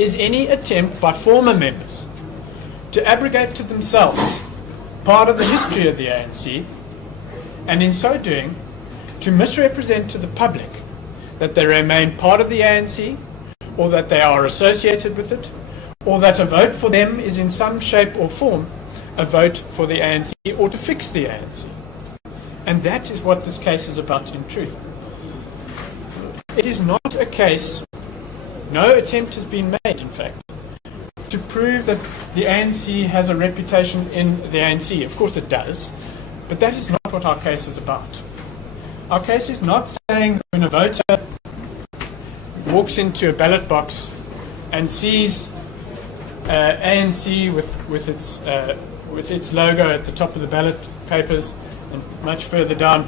is any attempt by former members to abrogate to themselves part of the history of the ANC, and in so doing, to misrepresent to the public that they remain part of the ANC, or that they are associated with it, or that a vote for them is in some shape or form a vote for the ANC or to fix the ANC. And that is what this case is about in truth. It is not a case, no attempt has been made, in fact, to prove that the ANC has a reputation in the ANC. Of course it does, but that is not what our case is about. Our case is not saying that when a voter walks into a ballot box and sees ANC with its logo at the top of the ballot papers, and much further down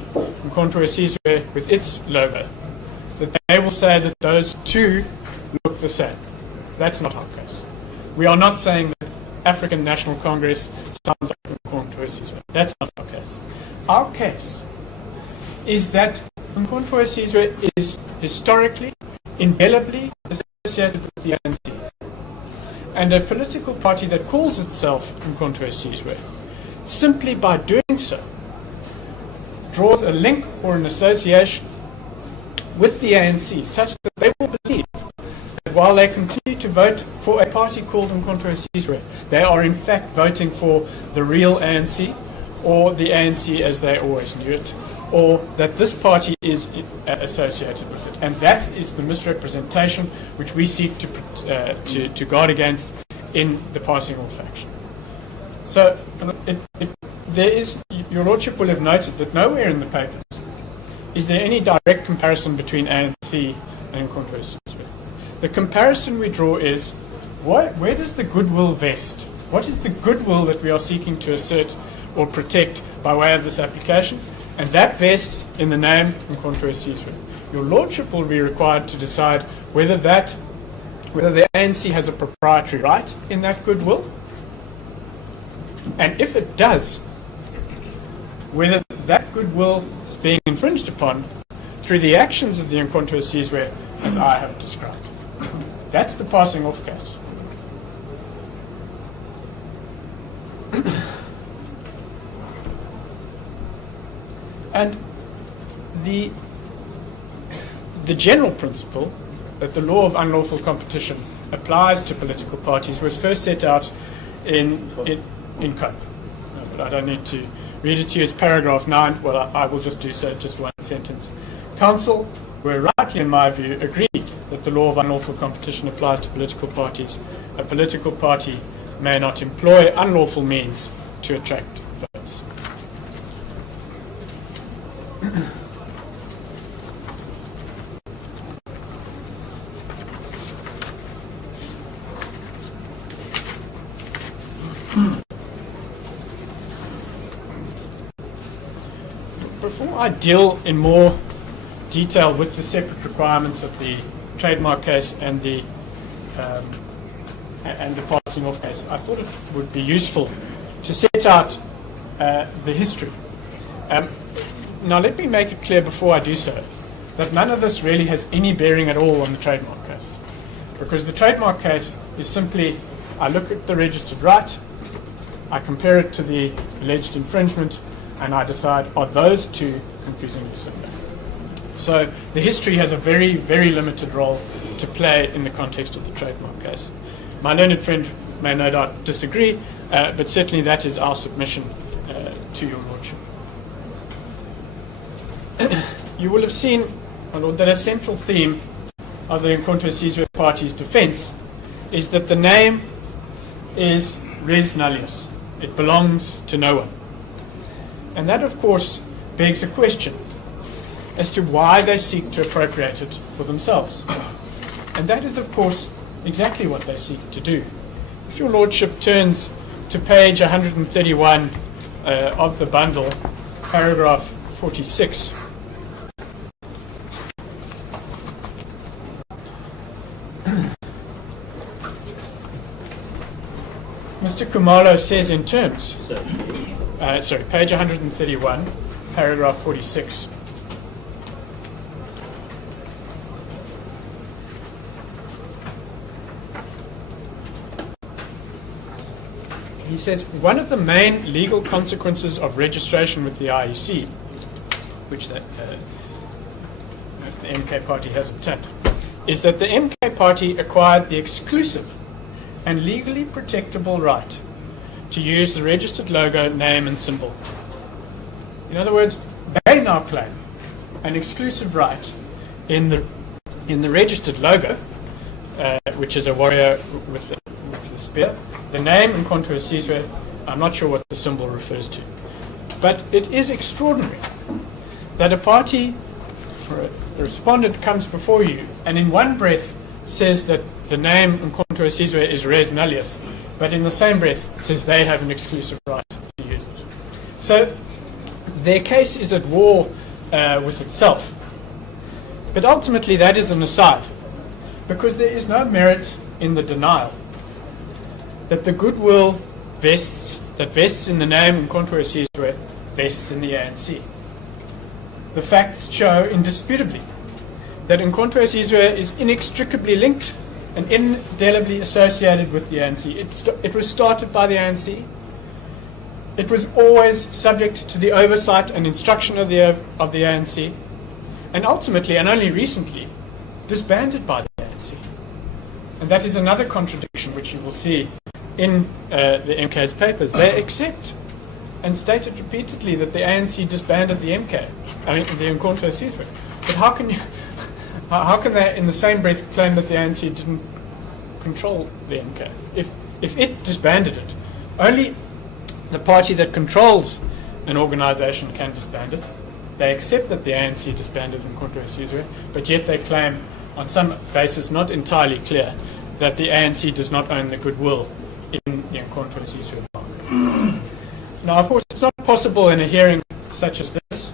Mkhonto Sizwe with its logo, that they will say that those two look the same. That's not our case. We are not saying that African National Congress sounds like Mkhonto Sizwe. That's not our case. Our case is that Mkhonto Sizwe is historically, indelibly associated with the ANC. And a political party that calls itself Mkhonto Sizwe, simply by doing so, draws a link or an association with the ANC such that they will believe that while they continue to vote for a party called Mkhonto Sizwe, they are in fact voting for the real ANC, or the ANC as they always knew it, or that this party is associated with it. And that is the misrepresentation which we seek to guard against in the passing off action. So there is, your Lordship will have noted that nowhere in the papers is there any direct comparison between ANC and Mkhonto Sizwe. The comparison we draw is, where does the goodwill vest? What is the goodwill that we are seeking to assert or protect by way of this application? And that vests in the name Mkhonto Sizwe. Your Lordship will be required to decide whether the ANC has a proprietary right in that goodwill, and if it does, whether that goodwill is being infringed upon through the actions of the Mkhonto Sizwe as I have described. That's the passing off case. And the general principle that the law of unlawful competition applies to political parties was first set out in COPE. But I don't need to read it to you. It's paragraph 9. Well, I will just do so, just one sentence. Council were rightly, in my view, agreed that the law of unlawful competition applies to political parties. A political party may not employ unlawful means to attract votes. Before I deal in more detail with the separate requirements of the trademark case and the passing off case, I thought it would be useful to set out the history. Now let me make it clear before I do so that none of this really has any bearing at all on the trademark case, because the trademark case is simply, I look at the registered right, I compare it to the alleged infringement, and I decide, are those two confusingly similar? So the history has a very, very limited role to play in the context of the trademark case. My learned friend may no doubt disagree, but certainly that is our submission to your Lordship. You will have seen, my Lord, that a central theme of the Mkhonto Sizwe party's defence is that the name is res nullius. It belongs to no one. And that, of course, begs a question as to why they seek to appropriate it for themselves. And that is, of course, exactly what they seek to do. If your Lordship turns to page 131 of the bundle, paragraph 46, Mr. Kumalo says in terms, page 131, paragraph 46. he says one of the main legal consequences of registration with the IEC, which the MK party has obtained, is that the MK party acquired the exclusive and legally protectable right to use the registered logo, name and symbol. In other words, they now claim an exclusive right in the registered logo, which is a warrior with the spear. The name in contour Sizwe, I'm not sure what the symbol refers to. But it is extraordinary that a party, or a respondent comes before you and in one breath says that the name in contour Sizwe is res nullius, but in the same breath says they have an exclusive right to use it. So their case is at war with itself. But ultimately that is an aside, because there is no merit in the denial that the goodwill vests in the name in contour Sizwe vests in the ANC. The facts show indisputably that Nkonto Sizwe is inextricably linked and indelibly associated with the ANC. It was started by the ANC. It was always subject to the oversight and instruction of the ANC, and ultimately, and only recently, disbanded by the ANC. And that is another contradiction which you will see in the MK's papers. They accept and stated repeatedly that the ANC disbanded the MK, the Nkonto Sizwe. But how can they in the same breath claim that the ANC didn't control the MK? If it disbanded it, only the party that controls an organization can disband it. They accept that the ANC disbanded Nkonto Sizwe, but yet they claim, on some basis not entirely clear, that the ANC does not own the goodwill in the Nkonto Sizwe market. Now, of course, it's not possible in a hearing such as this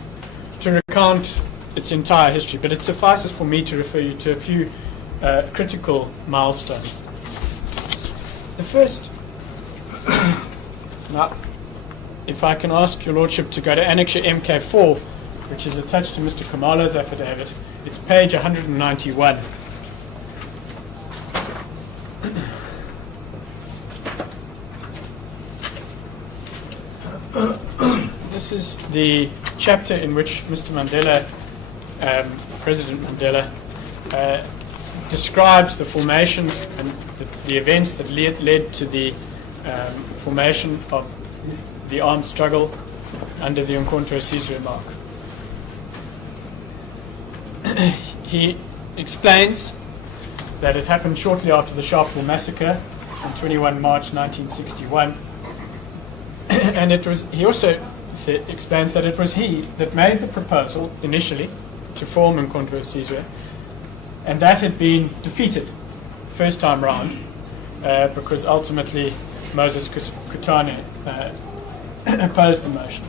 to recount its entire history, but it suffices for me to refer you to a few critical milestones. The first, now, if I can ask your Lordship to go to Annexure MK4, which is attached to Mr. Kamalo's affidavit, it's page 191. This is the chapter in which Mr. Mandela, President Mandela, describes the formation and the events that led to the formation of the armed struggle under the Nkonto Sizwe mark. He explains that it happened shortly after the Sharpeville massacre on 21 March 1961, and he also explains that it was he that made the proposal initially to form Nkonto Sizwe, and that had been defeated first time round because ultimately Moses Kutane opposed the motion.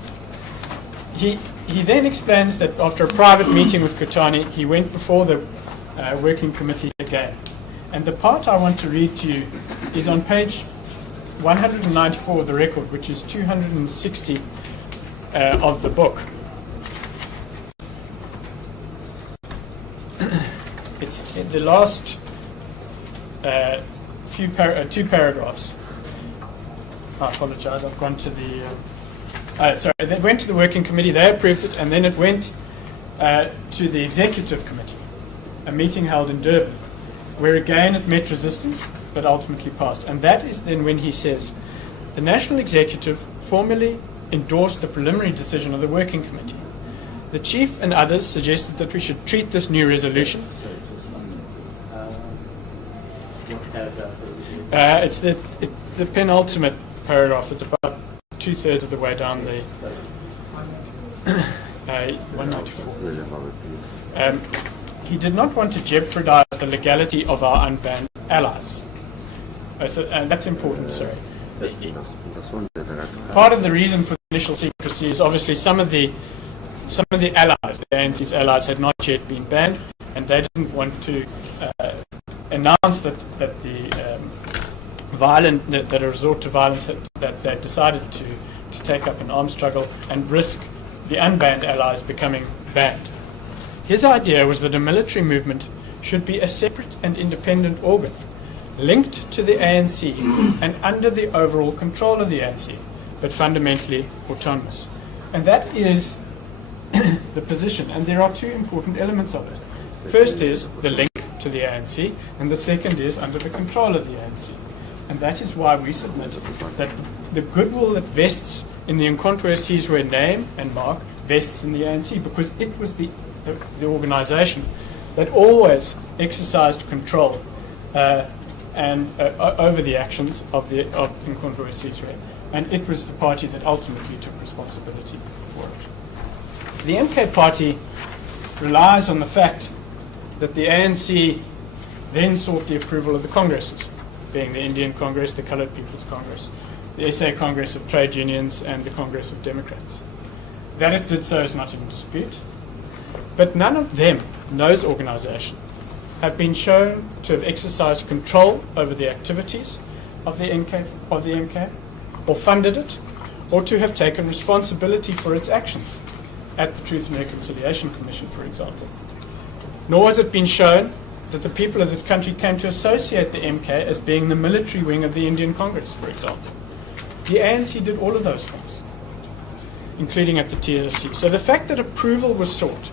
He then explains that after a private meeting with Kutane, he went before the working committee again. And the part I want to read to you is on page 194 of the record, which is 260 of the book. It's in the last two paragraphs. I apologize, I've gone to the... They went to the working committee, they approved it, and then it went to the executive committee, a meeting held in Durban, where again it met resistance, but ultimately passed. And that is then when he says, the National Executive formally endorsed the preliminary decision of the working committee. The chief and others suggested that we should treat this new resolution. It's the penultimate paragraph. It's about 2/3 of the way down the 194. He did not want to jeopardize the legality of our unbanned allies. And that's important, sorry. Part of the reason for the initial secrecy is obviously some of the allies, the ANC's allies, had not yet been banned, and they didn't want to announce that a resort to violence, that they decided to take up an armed struggle and risk the unbanned allies becoming banned. His idea was that a military movement should be a separate and independent organ, linked to the ANC and under the overall control of the ANC, but fundamentally autonomous. And that is the position, and there are two important elements of it. First is the link to the ANC, and the second is under the control of the ANC. And that is why we submit that the goodwill that vests in the Umkhonto Sizwe name and mark vests in the ANC, because it was the organization that always exercised control over the actions of Umkhonto Sizwe, and it was the party that ultimately took responsibility for it. The MK party relies on the fact that the ANC then sought the approval of the Congresses, being the Indian Congress, the Coloured People's Congress, the SA Congress of Trade Unions, and the Congress of Democrats. That it did so is not in dispute, but none of them, those organisations, have been shown to have exercised control over the activities of the MK, or funded it, or to have taken responsibility for its actions at the Truth and Reconciliation Commission, for example. Nor has it been shown that the people of this country came to associate the MK as being the military wing of the Indian Congress, for example. The ANC did all of those things, including at the TLC. So the fact that approval was sought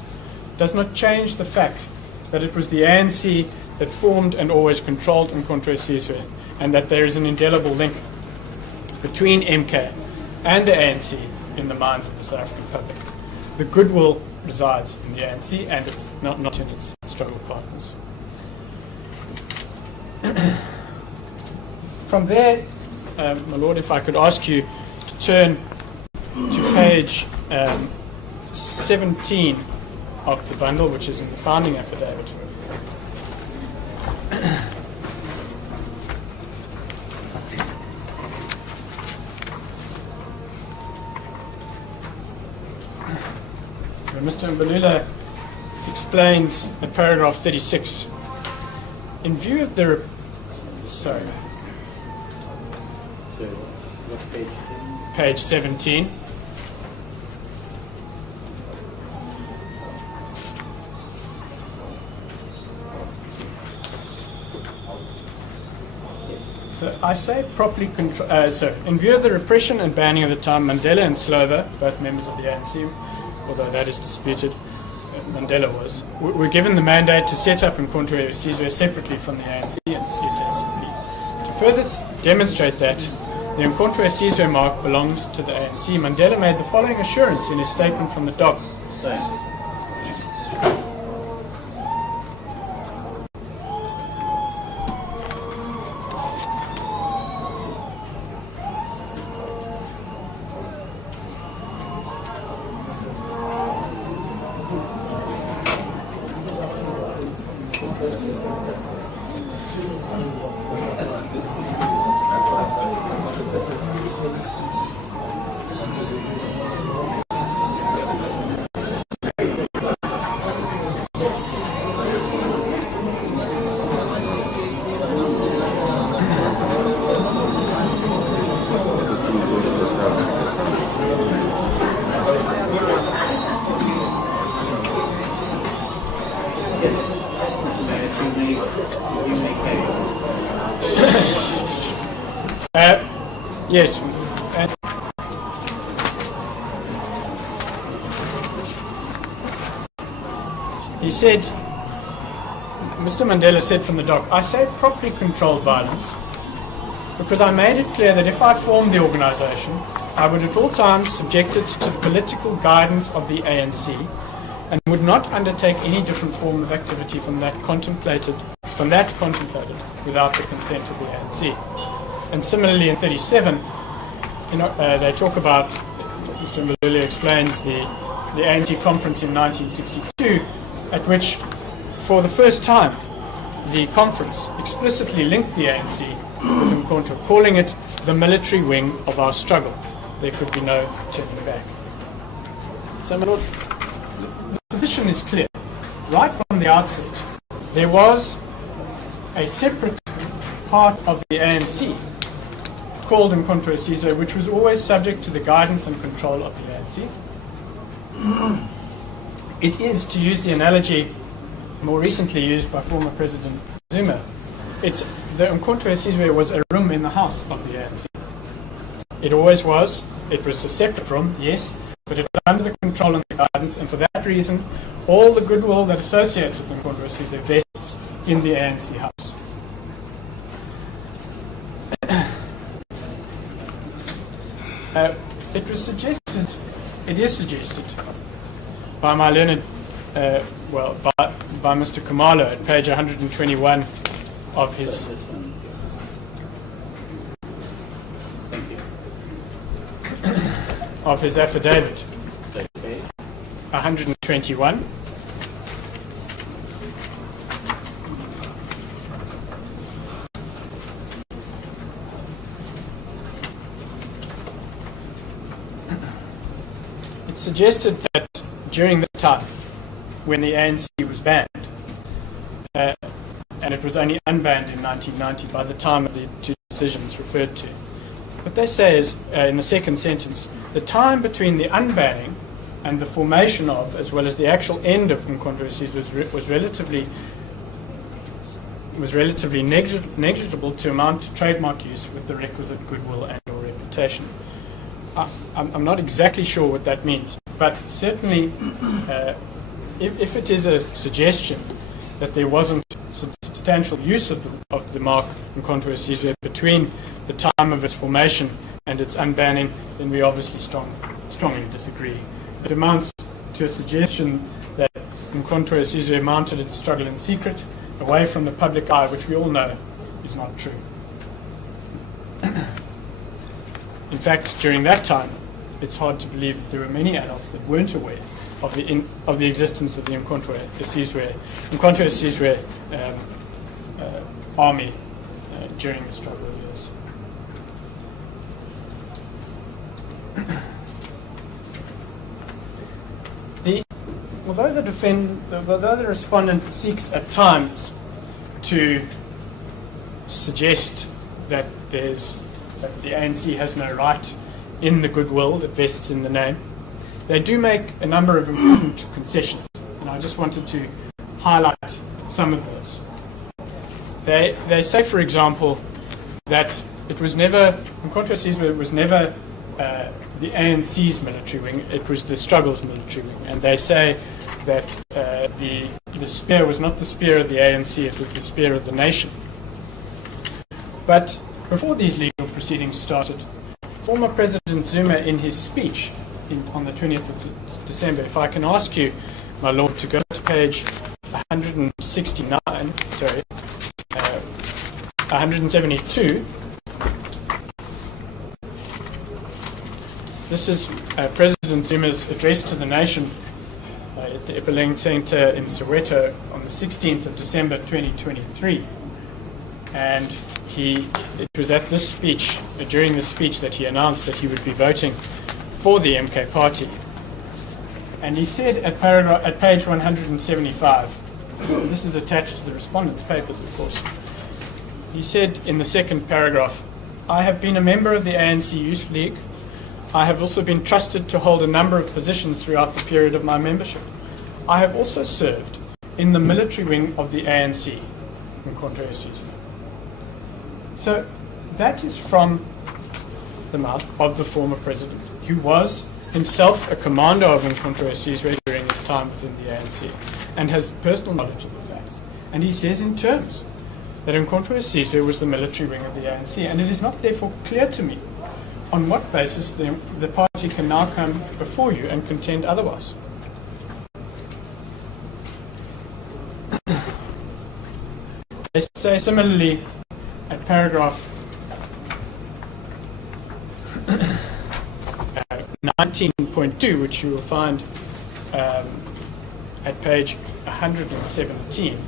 does not change the fact that it was the ANC that formed and always controlled Umkhonto Sizwe, and that there is an indelible link between MK and the ANC in the minds of the South African public. The goodwill resides in the ANC, and it's not in its struggle partners. From there, my Lord, if I could ask you to turn to page 17 of the bundle, which is in the founding affidavit. Mr. Mbalula explains at paragraph 36, in view of the page 17. So I say properly in view of the repression and banning of the time, Mandela and Slovo, both members of the ANC, although that is disputed, Mandela was, were given the mandate to set up Umkhonto Sizwe separately from the ANC and SSP. To further demonstrate that the Umkhonto Sizwe mark belongs to the ANC, Mandela made the following assurance in his statement from the dock. Yes. He said, Mr. Mandela said from the dock, I say properly controlled violence because I made it clear that if I formed the organisation, I would at all times subject it to the political guidance of the ANC and would not undertake any different form of activity from that contemplated without the consent of the ANC. And similarly in 37, they talk about, Mr. Mbalula explains the ANC conference in 1962, at which, for the first time, the conference explicitly linked the ANC with Umkhonto, calling it the military wing of our struggle. There could be no turning back. So, my Lord, the position is clear. Right from the outset, there was a separate part of the ANC called Umkhonto Sizwe, which was always subject to the guidance and control of the ANC. It is, to use the analogy more recently used by former President Zuma, it's the Umkhonto weSizwe was a room in the house of the ANC. It always was. It was a separate room, yes, but it was under the control and the guidance, and for that reason, all the goodwill that associates with Umkhonto weSizwe vests in the ANC house. It is suggested by my learned, by Mr. Kumalo at page 121 of his. Of his affidavit, 121. It suggested that during this time, when the ANC was banned, and it was only unbanned in 1990 by the time of the two decisions referred to, what they say is, in the second sentence, the time between the unbanning and the formation of, as well as the actual end of Umkhonto weSizwe was relatively negligible to amount to trademark use with the requisite goodwill and or reputation. I'm not exactly sure what that means, but certainly if it is a suggestion that there wasn't substantial use of the mark Umkhonto weSizwe between the time of its formation and its unbanning, then we obviously strongly disagree. It amounts to a suggestion that Umkhonto weSizwe mounted its struggle in secret, away from the public eye, which we all know is not true. In fact, during that time, it's hard to believe that there were many adults that weren't aware of the existence of the Umkhonto weSizwe army during the struggle years. Although the respondent seeks at times to suggest that the ANC has no right in the goodwill that vests in the name, they do make a number of important concessions, and I just wanted to highlight some of those. They say, for example, that it was never, Umkhonto weSizwe was never the ANC's military wing, it was the struggle's military wing. And they say that the spear was not the spear of the ANC, it was the spear of the nation. But before these legal proceedings started, former President Zuma, in his speech on the 20th of December, if I can ask you, my Lord, to go to page 172. This is President Zuma's address to the nation at the Ipoleng Center in Soweto on the 16th of December 2023. And it was at this speech, during this speech, that he announced that he would be voting for the MK party. And he said at page 175, this is attached to the respondent's papers, of course, he said in the second paragraph, "I have been a member of the ANC Youth League. I have also been trusted to hold a number of positions throughout the period of my membership. I have also served in the military wing of the ANC, Umkhonto weSizwe." So that is from the mouth of the former president, who was himself a commander of Umkhonto weSizwe during his time within the ANC, and has personal knowledge of the facts. And he says in terms that Umkhonto weSizwe was the military wing of the ANC, and it is not therefore clear to me on what basis the party can now come before you and contend otherwise. They say similarly at paragraph 19.2, which you will find at page 117.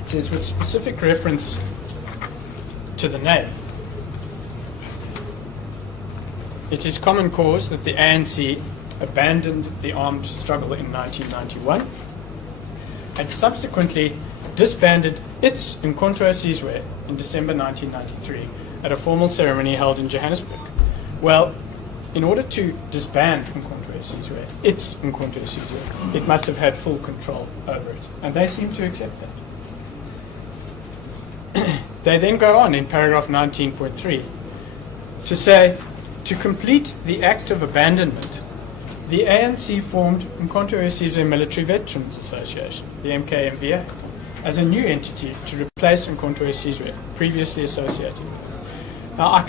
It says, with specific reference to the name, it is common cause that the ANC abandoned the armed struggle in 1991 and subsequently disbanded its Umkhonto weSizwe in December 1993 at a formal ceremony held in Johannesburg. Well, in order to disband Umkhonto Sizwe, Umkhonto Sizwe, it must have had full control over it. And they seem to accept that. They then go on in paragraph 19.3 to say, to complete the act of abandonment, the ANC formed Umkhonto Sizwe Military Veterans Association, the MKMVA, as a new entity to replace Umkhonto Sizwe, previously associated with it. Now, I'm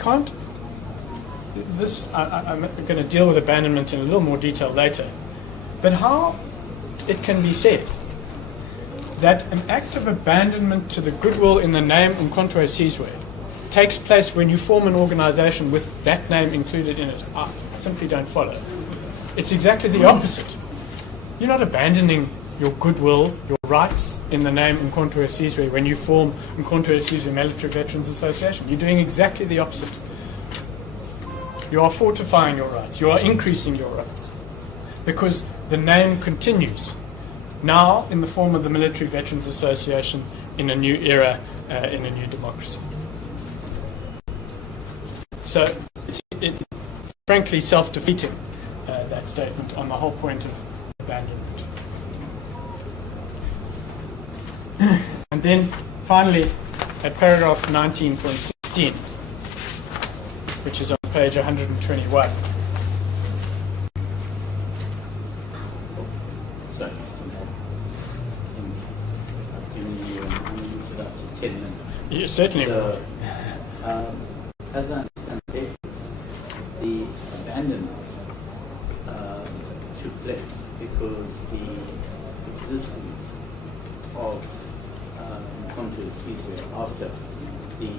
going to deal with abandonment in a little more detail later, but how it can be said that an act of abandonment to the goodwill in the name Umkhonto Sizwe takes place when you form an organization with that name included in it, I simply don't follow. It's exactly the opposite. You're not abandoning your goodwill, your rights in the name Umkhonto Sizwe when you form Umkhonto Sizwe Military Veterans Association. You're doing exactly the opposite. You are fortifying your rights. You are increasing your rights because the name continues, now in the form of the Military Veterans Association in a new era, in a new democracy. So it's frankly self-defeating, that statement, on the whole point of abandonment. And then finally, at paragraph 19.16, which is on page 121. Sorry, I've given you up to 10 minutes. You certainly will. As I understand it, the abandonment took place because the existence of Umkhonto Sizwe after the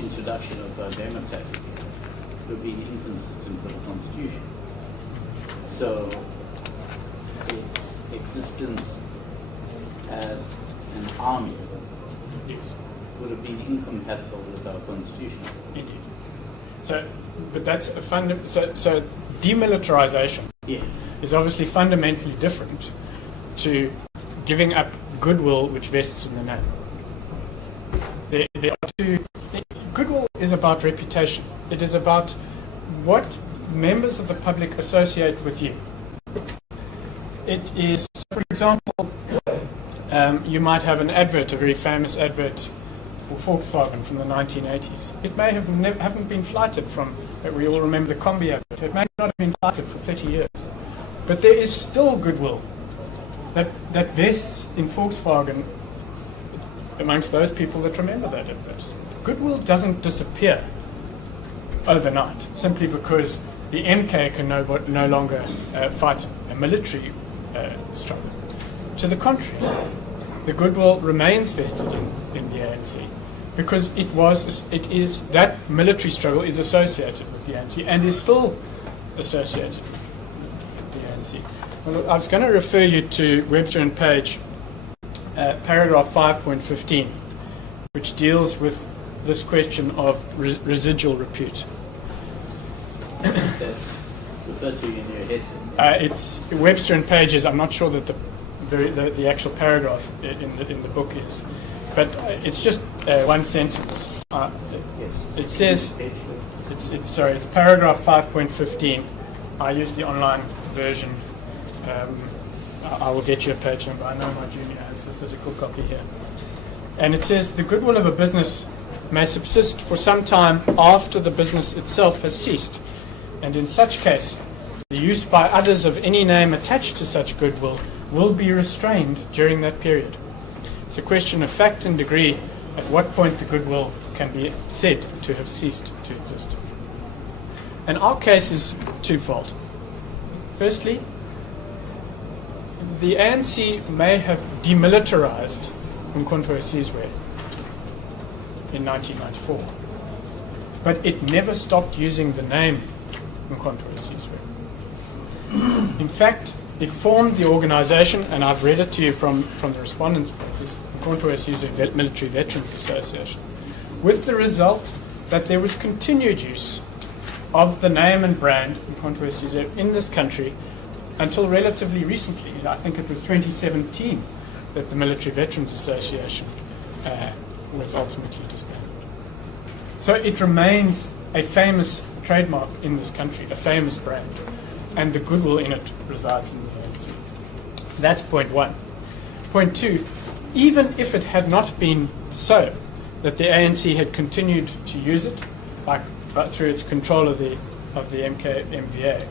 introduction of democratic would be inconsistent with the Constitution. So its existence as an army would have been incompatible with our Constitution. Indeed. So, but that's a so demilitarization is obviously fundamentally different to giving up goodwill which vests in the name. There are two. Goodwill is about reputation. It is about what members of the public associate with you. It is, for example, you might have an advert, a very famous advert for Volkswagen from the 1980s. It may have haven't been flighted from, we all remember the Combi advert. It may not have been flighted for 30 years. But there is still goodwill that vests in Volkswagen amongst those people that remember that advert. Goodwill doesn't disappear overnight simply because the MK can no longer fight a military struggle. To the contrary, the goodwill remains vested in the ANC because that military struggle is associated with the ANC and is still associated with the ANC. Well, I was going to refer you to Webster and Page, paragraph 5.15, which deals with this question of residual repute. It's Webster and Pages. I'm not sure that the actual paragraph in the book is, but it's just one sentence. It says it's paragraph 5.15. I use the online version. I will get you a page number. I know my junior has the physical copy here. And it says, the goodwill of a business may subsist for some time after the business itself has ceased. And in such case, the use by others of any name attached to such goodwill will be restrained during that period. It's a question of fact and degree at what point the goodwill can be said to have ceased to exist. And our case is twofold. Firstly, the ANC may have demilitarized Umkhonto Sizwe in 1994, but it never stopped using the name Umkhonto Sizwe. In fact, it formed the organization, and I've read it to you from the respondents' papers, Umkhonto Sizwe Military Veterans Association, with the result that there was continued use of the name and brand Umkhonto Sizwe in this country until relatively recently. I think it was 2017 that the Military Veterans Association was ultimately disbanded. So it remains a famous trademark in this country, a famous brand, and the goodwill in it resides in the ANC. That's point one. Point two, even if it had not been so, that the ANC had continued to use it through its control of the MKMVA,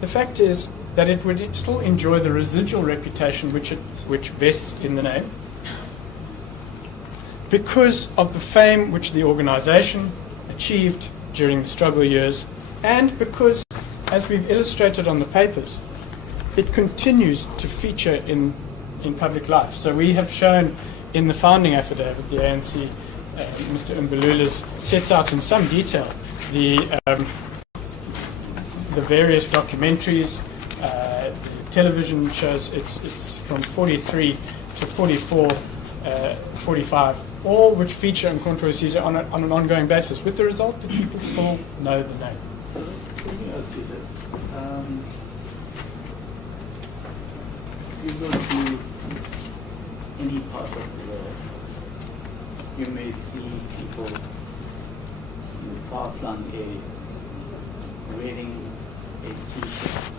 the fact is that it would still enjoy the residual reputation which vests in the name because of the fame which the organisation achieved during the struggle years, and because, as we've illustrated on the papers, it continues to feature in public life. So we have shown in the founding affidavit, the ANC, Mr. Mbulula's sets out in some detail the various documentaries, the television shows. It's from 43 to 44, 45, all which feature Nkonto Sizwe on an ongoing basis, with the result that people still know the name. Let me ask you this. You go to any part of the world, you may see people in far-flung areas wearing a T-shirt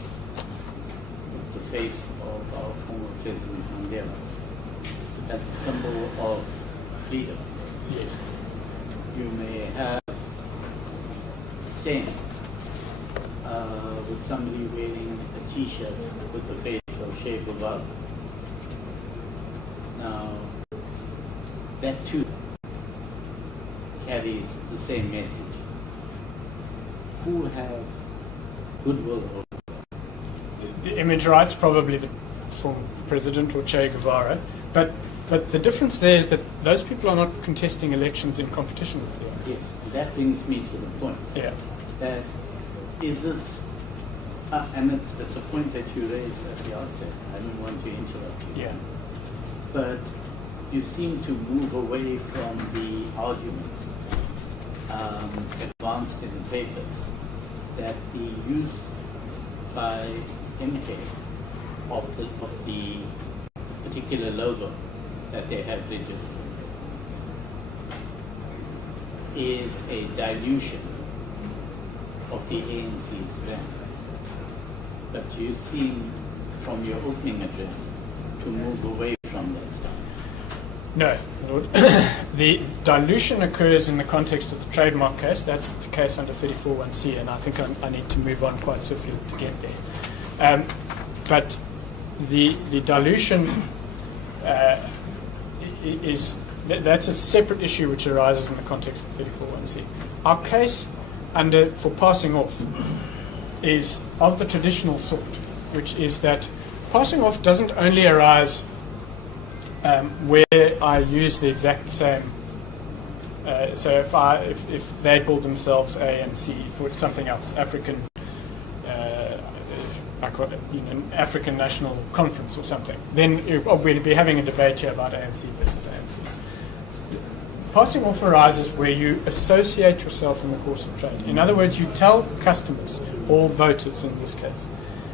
with the face of our former President Mandela as a symbol of freedom. Yes. You may have a saying with somebody wearing a T-shirt with the face of Che Guevara. Now, that too carries the same message. Who has goodwill over The image rights, probably the former president or Che Guevara, but the difference there is that those people are not contesting elections in competition with the others. Yes, that brings me to the point. Yeah. That is this, and it's a point that you raised at the outset. I don't want to interrupt you. Yeah. But you seem to move away from the argument advanced in the papers that the use by MK of the particular logo that they have registered is a dilution of the ANC's brand. But you seem, from your opening address, to move away from that stance. No, Lord. The dilution occurs in the context of the trademark case. That's the case under 34(1)(c), and I think I need to move on quite swiftly to get there. But the dilution that's a separate issue which arises in the context of 34(1)(c). Our case for passing off is of the traditional sort, which is that passing off doesn't only arise where I use the exact same. So if they call themselves ANC for something else, African, I call it, an African National Conference or something, then we'd be having a debate here about ANC versus ANC. Passing off arises where you associate yourself in the course of trade. In other words, you tell customers, or voters in this case,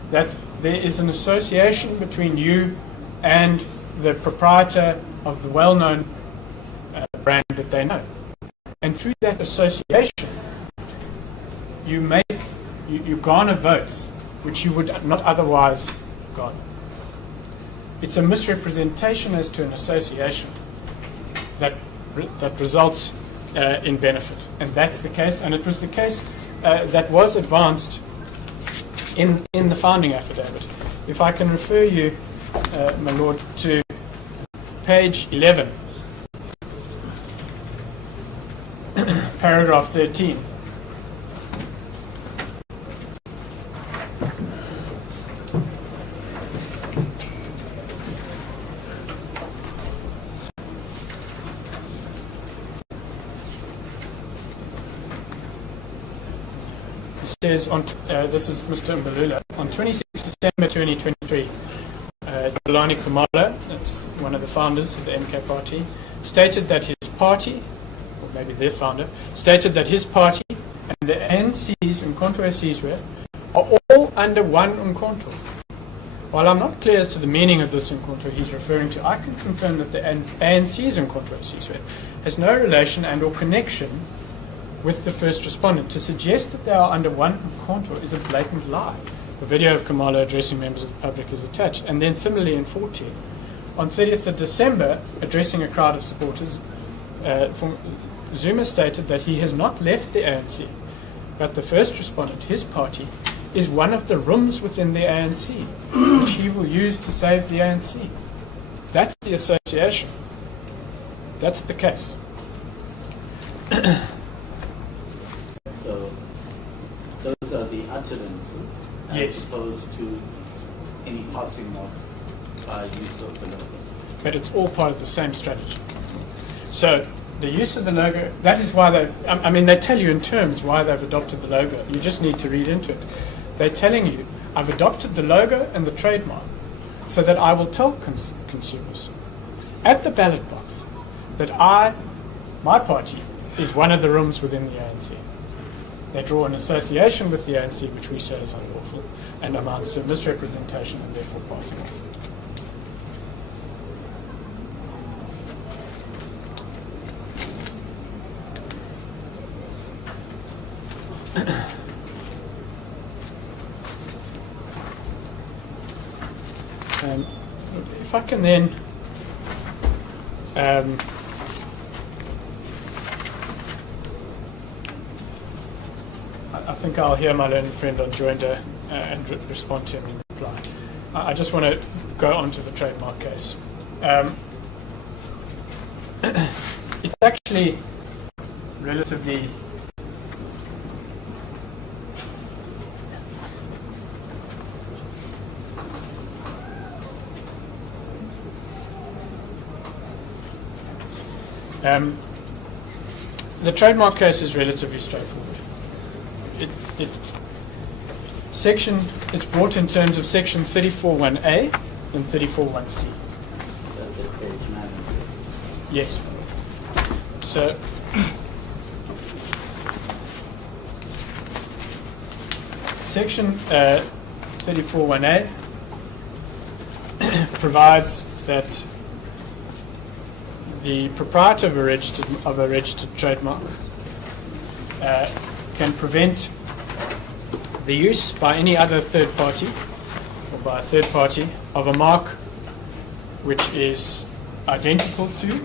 that there is an association between you and the proprietor of the well-known brand that they know. And through that association, you garner votes which you would not otherwise garner. It's a misrepresentation as to an association that results in benefit. And that's the case, and it was the case that was advanced in the founding affidavit. If I can refer you, my Lord, to page 11, paragraph 13. It says, this is Mr. Mbulula, on 26 December 2023, Bolani Kumalo, that's one of the founders of the MK party, stated that his party, or maybe their founder, stated that his party and the ANC's Nkonto Sizwe are all under one Nkonto. While I'm not clear as to the meaning of this Nkonto he's referring to, I can confirm that the ANC's Nkonto Sizwe has no relation and or connection with the first respondent. To suggest that they are under one contour is a blatant lie. The video of Kamala addressing members of the public is attached. And then similarly in 14, on 30th of December, addressing a crowd of supporters, Zuma stated that he has not left the ANC, but the first respondent, his party, is one of the rooms within the ANC, which he will use to save the ANC. That's the association. That's the case. So those are the utterances as opposed to any passing of use of the logo. But it's all part of the same strategy. So the use of the logo, that is why they tell you in terms why they've adopted the logo. You just need to read into it. They're telling you, I've adopted the logo and the trademark so that I will tell consumers at the ballot box that my party, is one of the rooms within the ANC. They draw an association with the ANC, which we say is unlawful and amounts to a misrepresentation and therefore passing off. If I can then I think I'll hear my learned friend on Joinder and respond to him in reply. I just want to go on to the trademark case. It's actually relatively the trademark case is relatively straightforward. It's brought in terms of section 34.1a and 34.1c. That's it, page 9. Yes. So section 34.1a provides that the proprietor of a registered trademark can prevent the use by any other third party or by a third party of a mark which is identical to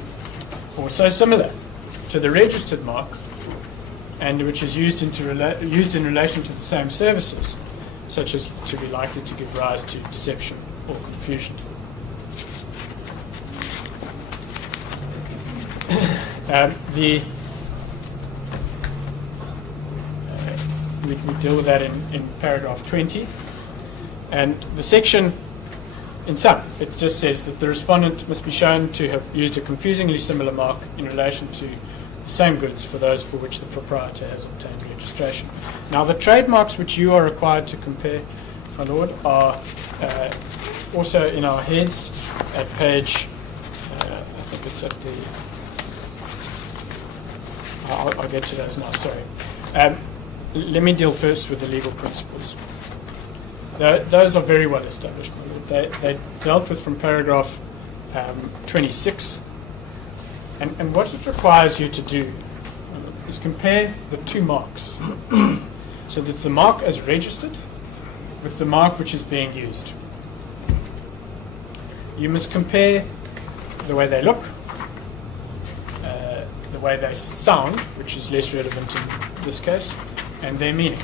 or so similar to the registered mark and which is used in relation to the same services, such as to be likely to give rise to deception or confusion. We deal with that in paragraph 20. And the section, in sum, it just says that the respondent must be shown to have used a confusingly similar mark in relation to the same goods for those for which the proprietor has obtained registration. Now, the trademarks which you are required to compare, my lord, are also in our heads at page, I think it's at the, I'll get to those now, sorry. Let me deal first with the legal principles. Those are very well established. They dealt with from paragraph 26. And what it requires you to do is compare the two marks. So that's the mark as registered with the mark which is being used. You must compare the way they look, the way they sound, which is less relevant in this case, and their meaning.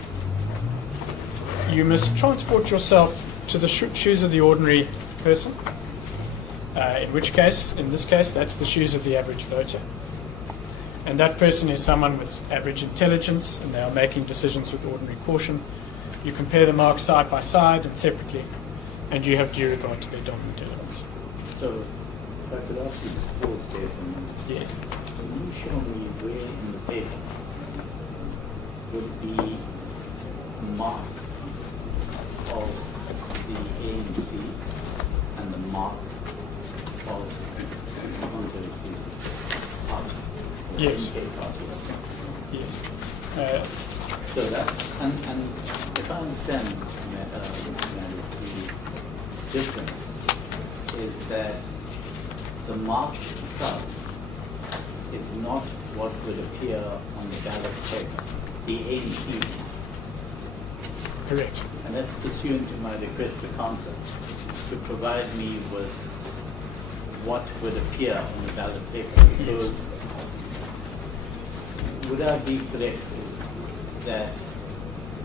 You must transport yourself to the shoes of the ordinary person, in this case, that's the shoes of the average voter. And that person is someone with average intelligence, and they are making decisions with ordinary caution. You compare the marks side by side and separately, and you have due regard to their dominant elements. So, if I could ask you to pause there for a minute. Yes. Can you show me where in the paper would the mark of the ANC and the mark of the party? Yes. Party. Yes. So that's, and if I understand the difference is that the mark itself is not what would appear on the ballot paper, the ANC. Correct. And that's pursuant to my request to council to provide me with what would appear on the ballot paper. Because would I be correct that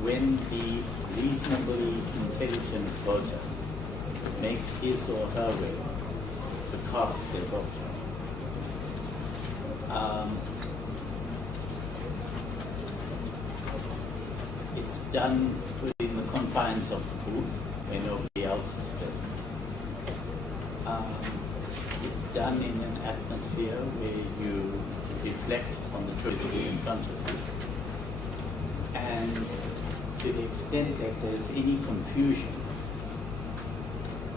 when the reasonably intelligent voter makes his or her way to cast their vote, it's done within the confines of the booth where nobody else is present. It's done in an atmosphere where you reflect on the choices in front of you. And to the extent that there's any confusion,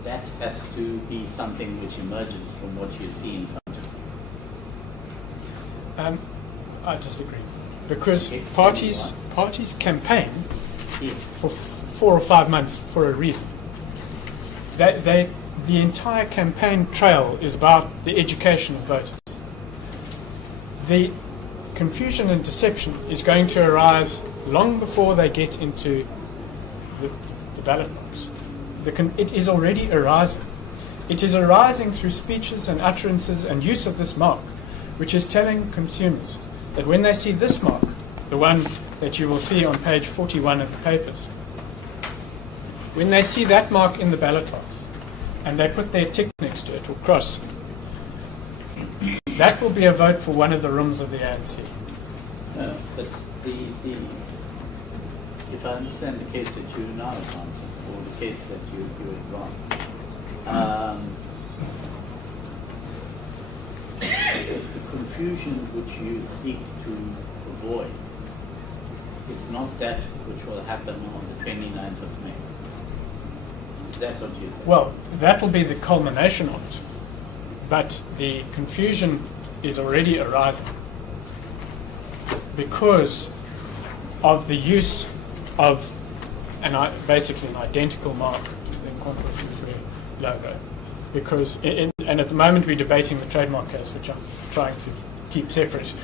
that has to be something which emerges from what you see in front of you. I disagree. Because parties campaign for 4 or 5 months for a reason. The entire campaign trail is about the education of voters. The confusion and deception is going to arise long before they get into the ballot box. It is already arising. It is arising through speeches and utterances and use of this mark, which is telling consumers that when they see this mark, the one that you will see on page 41 of the papers, when they see that mark in the ballot box and they put their tick next to it or cross, that will be a vote for one of the rooms of the ANC. But if I understand the case that you now advance, or the case that you advance, the confusion which you seek to avoid is not that which will happen on the 29th of May. Is that what you said? Well, that will be the culmination of it. But the confusion is already arising because of the use of basically an identical mark to the Incontra 63 logo. Because, and at the moment we're debating the trademark case, which I'm trying to keep separate.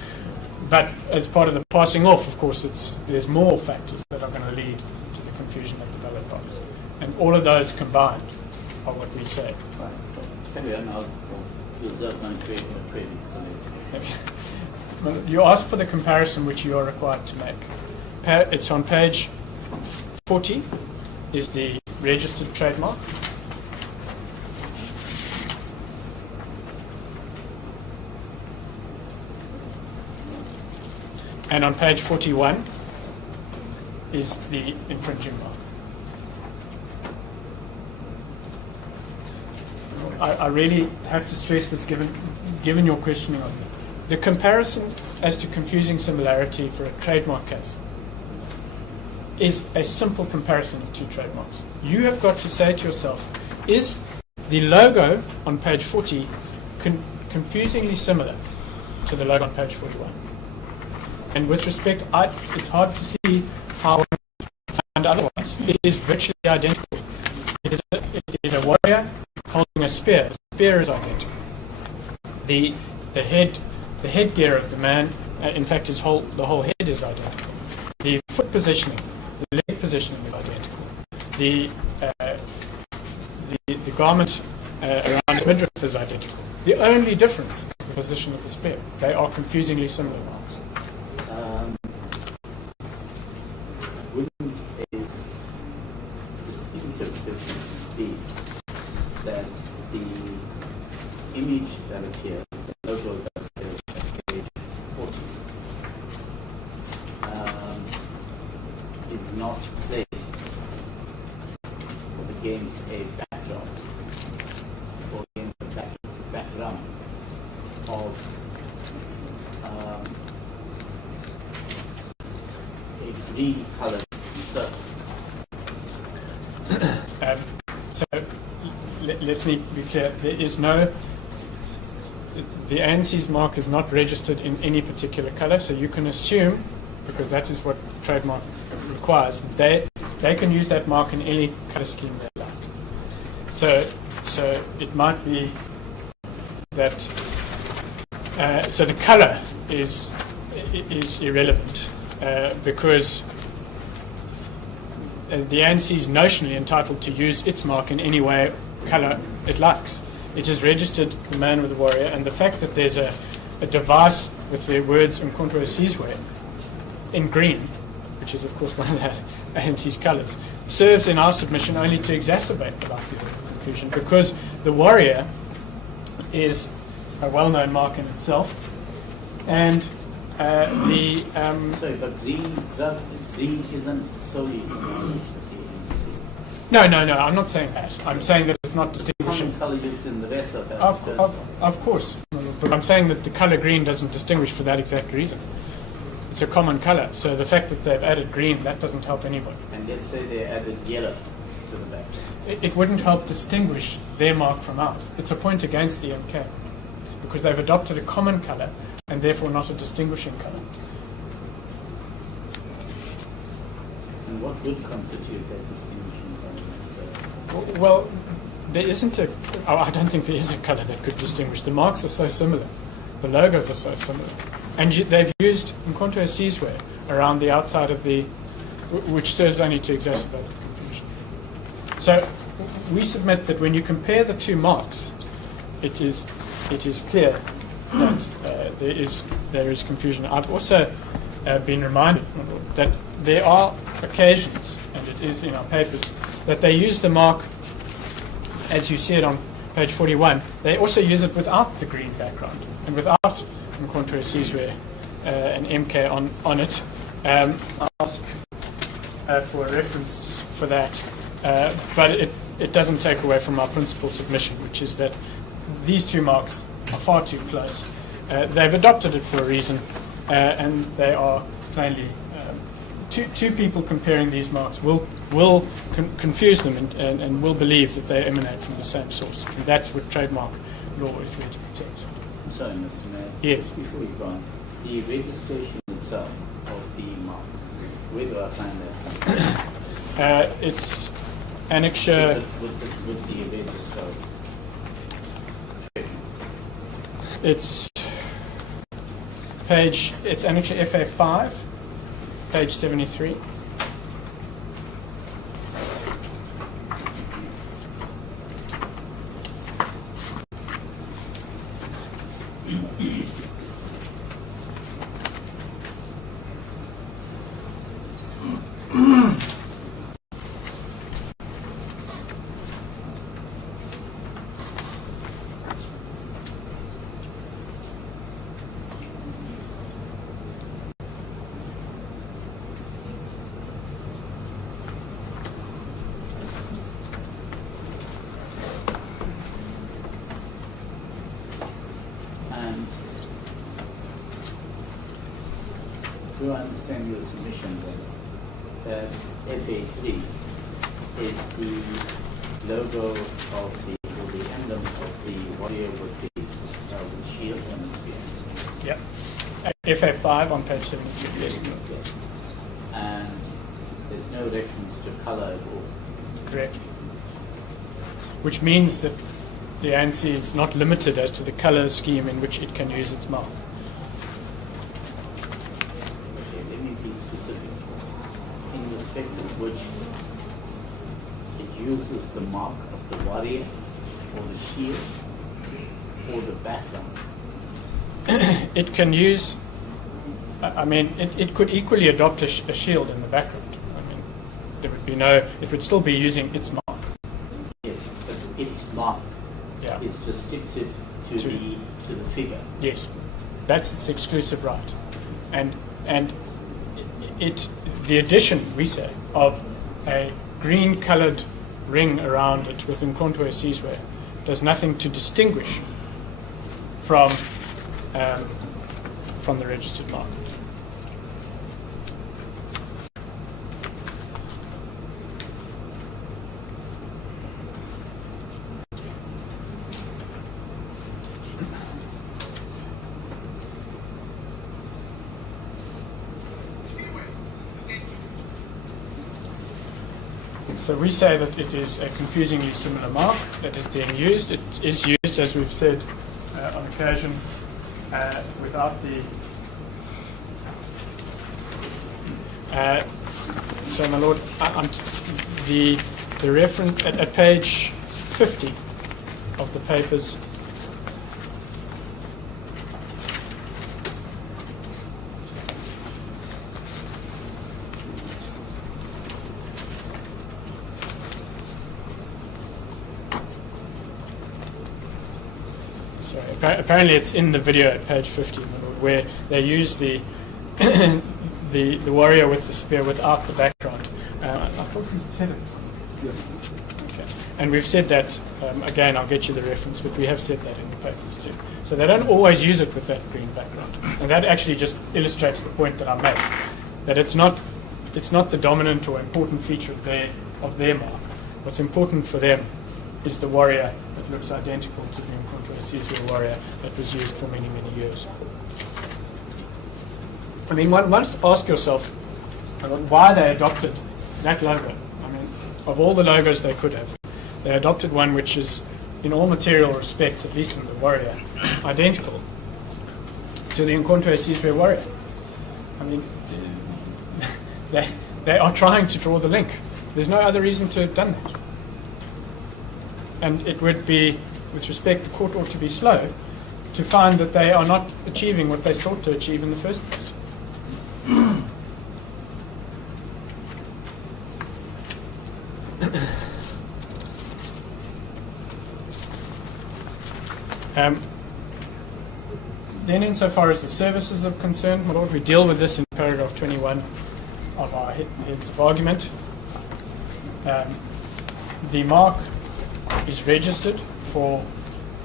But as part of the passing off, of course, there's more factors that are going to lead to the confusion at the ballot box. And all of those combined are what we say. Right. Carry on, I'll reserve my trading Well, you asked for the comparison which you are required to make. It's on page 40, is the registered trademark. And on page 41 is the infringing mark. I really have to stress this given your questioning on me. The comparison as to confusing similarity for a trademark case is a simple comparison of two trademarks. You have got to say to yourself, is the logo on page 40 confusingly similar to the logo on page 41? And with respect, it's hard to see how one can find otherwise. It is virtually identical. It is a warrior holding a spear. The spear is identical. The headgear of the man, in fact, the whole head is identical. The foot positioning, the leg positioning is identical. The garment around his midriff is identical. The only difference is the position of the spear. They are confusingly similar marks. Wouldn't a distinctive difference be that the image that appears, the logo that appears at page 40, is not placed against a backdrop or against the background of a green colored circle? So let me be clear. There is no. The ANC's mark is not registered in any particular color, so you can assume, because that is what trademark requires, they can use that mark in any color scheme they like. So it might be that So the color is irrelevant because the ANC is notionally entitled to use its mark in any way, color it likes. It has registered the man with the warrior, and the fact that there's a device with the words Umkhonto Sizwe in green, which is of course one of the ANC's colours, serves in our submission only to exacerbate the likelihood of confusion, because the warrior is a well-known mark in itself, and Sorry, but green isn't solely synonymous with the ANC. No, I'm not saying that. I'm saying that it's not distinguishing. Common colour is in the rest of that. Of course. But I'm saying that the colour green doesn't distinguish for that exact reason. It's a common colour. So the fact that they've added green, that doesn't help anybody. And let's say they added yellow to the back. It wouldn't help distinguish their mark from ours. It's a point against the MK, because they've adopted a common colour and therefore not a distinguishing colour. And what would constitute that distinguishing colour? Well, there isn't I don't think there is a colour that could distinguish. The marks are so similar. The logos are so similar. And they've used Umkhonto Sizwe around the outside of which serves only to exacerbate the confusion. So we submit that when you compare the two marks, it is clear that there is confusion. I've also been reminded that there are occasions, and it is in our papers, that they use the mark, as you see it on page 41, they also use it without the green background and without Umkhonto Sizwe and MK on it. I'll ask for a reference for that, but it doesn't take away from our principal submission, which is that these two marks are far too close. They've adopted it for a reason, and they are plainly two people comparing these marks will confuse them and will believe that they emanate from the same source. And that's what trademark law is there to protect. I'm sorry, Mr. Mayor. Yes. Before you go on, the registration itself of the mark, where do I find that? It's annexure. With the register. It's annexure FA5, page 73. Do I understand your submission that FA3 is the logo of or the emblem of the warrior with the shield and the spear? Yep. FA5 on page 73. Yes. Yes. And there's no reference to colour at all. Correct. Which means that the ANC is not limited as to the colour scheme in which it can use its mark. Which it uses the mark of the warrior or the shield or the background. It can use, it could equally adopt a shield in the background. There would be it would still be using its mark. Yes, but its mark is restricted to the figure. Yes, that's its exclusive right. And the addition, we say, of a green-coloured ring around it with Umkhonto Sizwe does nothing to distinguish from the registered mark. So we say that it is a confusingly similar mark that is being used. It is used, as we've said on occasion, without the. So, my lord, the reference at page 50 of the papers. Sorry, apparently it's in the video at page 50, where they use the the warrior with the spear without the background. I thought we said it. Yeah. Okay. And we've said that, again, I'll get you the reference, but we have said that in the papers too. So they don't always use it with that green background. And that actually just illustrates the point that I made, that it's not the dominant or important feature of their mark. What's important for them is the warrior that looks identical to the Encontro Sizwe warrior that was used for many, many years. I mean, one must ask yourself why they adopted that logo. I mean, of all the logos they could have, they adopted one which is, in all material respects, at least in the warrior, identical to the Encontro Sizwe warrior. I mean, they are trying to draw the link. There's no other reason to have done that. And it would be, with respect, the court ought to be slow to find that they are not achieving what they sought to achieve in the first place. Then, insofar as the services are concerned, my lord, we deal with this in paragraph 21 of our heads of argument. The mark is registered for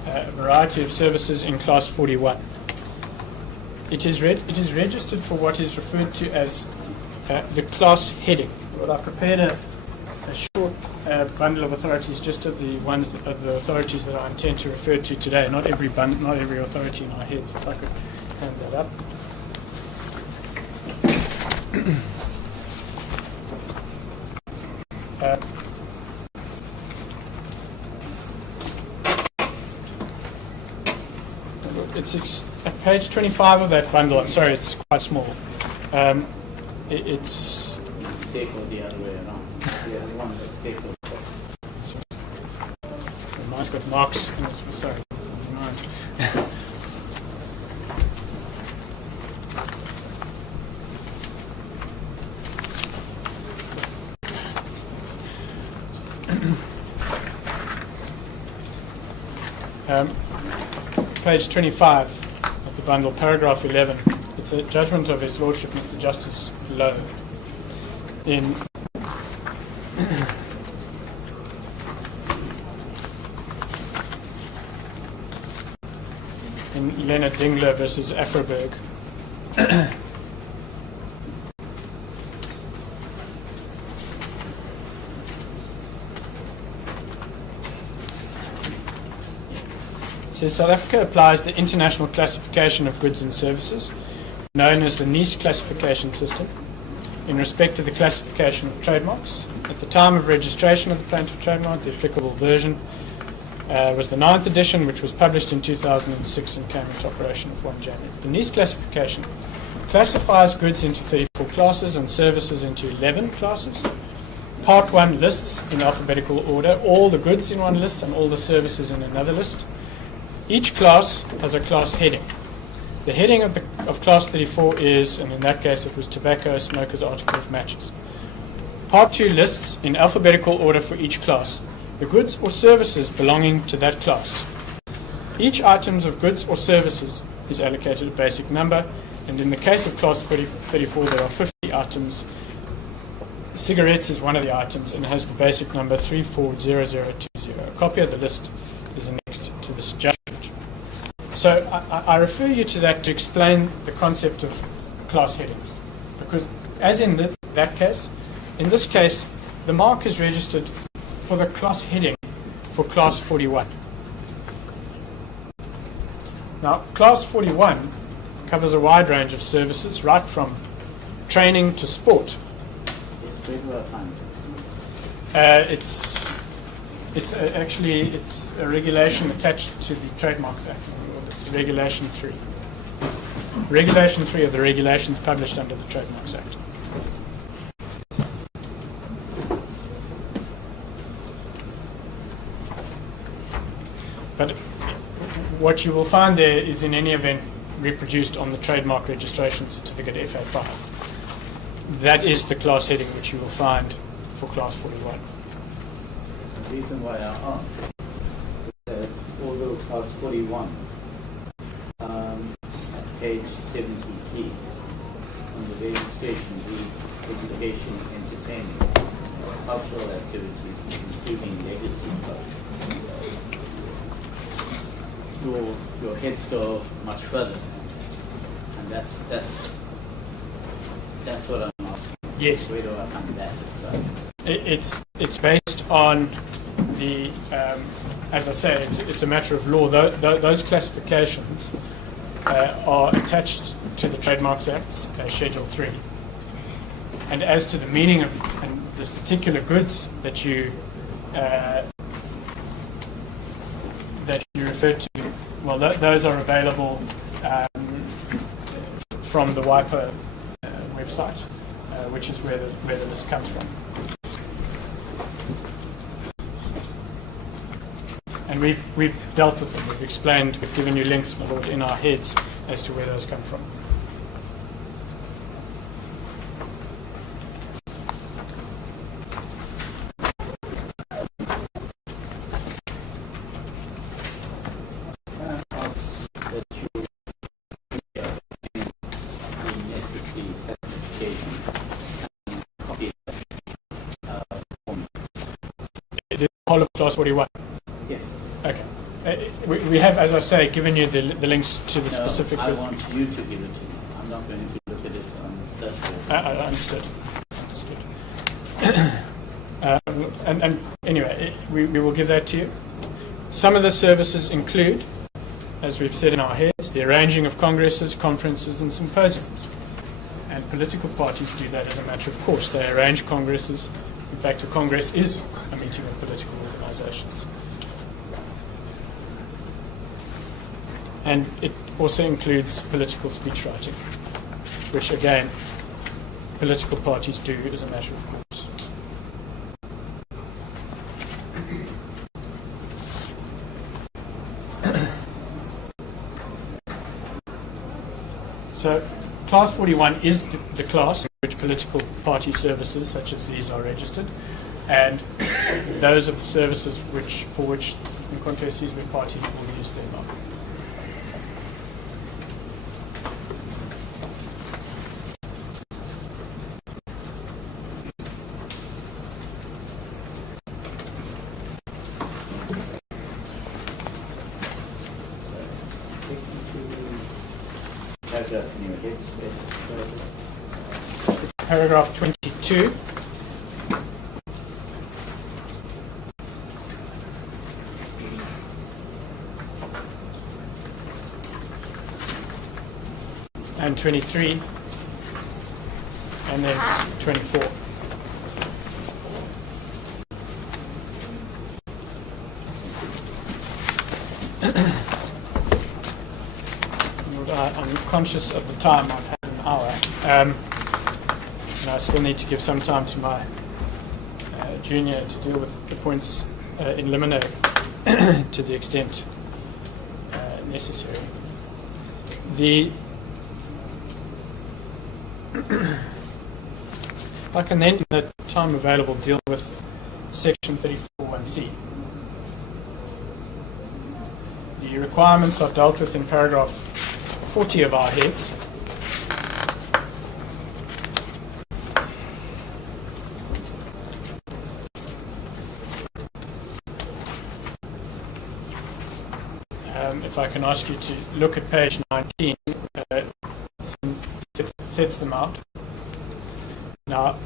a variety of services in class 41. It is registered for what is referred to as the class heading. Well, I prepared a short bundle of authorities, just of the ones of the authorities that I intend to refer to today. Not every authority in our heads. If I could hand that up. It's at page 25 of that bundle. I'm sorry, it's quite small. It's Take or the other way around. The other one that's take or. Mine's got marks in it. Sorry. Page 25 of the bundle, paragraph 11. It's a judgment of His Lordship Mr. Justice Lowe in Leonard Dingler versus Afroberg. It says South Africa applies the International Classification of Goods and Services, known as the Nice Classification System, in respect to the classification of trademarks. At the time of registration of the plaintiff trademark, the applicable version was the 9th edition, which was published in 2006 and came into operation on 1 January. The Nice classification classifies goods into 34 classes and services into 11 classes. Part 1 lists in alphabetical order all the goods in one list and all the services in another list. Each class has a class heading. The heading of class 34 is, and in that case it was tobacco, smokers' articles, matches. Part 2 lists in alphabetical order for each class the goods or services belonging to that class. Each item of goods or services is allocated a basic number, and in the case of class 34 there are 50 items. Cigarettes is one of the items and has the basic number 340020. A copy of the list is annexed to this judgment. So I refer you to that to explain the concept of class headings, because as in that case, in this case, the mark is registered for the class heading for class 41. Now, class 41 covers a wide range of services, right from training to sport. It's a regulation attached to the Trademarks Act. It's Regulation 3. Regulation 3 of the regulations published under the Trademarks Act. But what you will find there is in any event reproduced on the Trademark Registration Certificate FA5. That is the class heading which you will find for Class 41. The reason why I asked is that although Class 41 at page 73 on the registration reads education, entertainment, cultural activities, including legacy projects. Your heads go much further, and that's what I'm asking. Yes. Where do I find that itself? It's based on the, as I say, it's a matter of law. Those classifications are attached to the Trademarks Act's Schedule 3. And as to the meaning of and this particular goods that you referred to, well, those are available from the WIPO website, which is where the list comes from. And we've dealt with them. We've explained, we've given you links, my lord, in our heads as to where those come from. The whole of Class 41? Yes. Okay. We have, as I say, given you the links to the specific... I want you to give it to me. I'm not going to look at it on the search. Understood. And anyway, we will give that to you. Some of the services include, as we've said in our heads, the arranging of congresses, conferences, and symposiums. And political parties do that as a matter of course. They arrange congresses. In fact, a congress is a meeting of political organizations. And it also includes political speech writing, which again, political parties do as a matter of course. So, Class 41 is the class in which political party services such as these are registered, and those are the services for which in contrast where party will use their mark. Paragraph 22. And 23. And then 24. I'm conscious of the time. I've had an hour. And I still need to give some time to my junior to deal with the points in limine to the extent necessary. I can then, in the time available, deal with Section 34(1)(c). The requirements are dealt with in paragraph 40 of our heads. If I can ask you to look at page 19, sets them out. Now,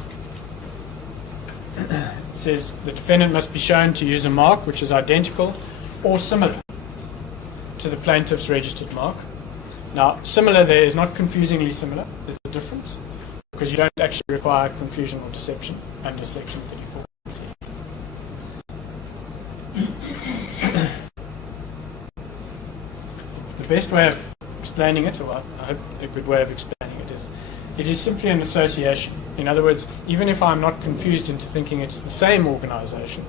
it says the defendant must be shown to use a mark which is identical or similar to the plaintiff's registered mark. Now, similar there is not confusingly similar. There's a difference because you don't actually require confusion or deception under Section 34(c). The best way of explaining it, or I hope a good way of explaining it is simply an association. In other words, even if I'm not confused into thinking it's the same organization,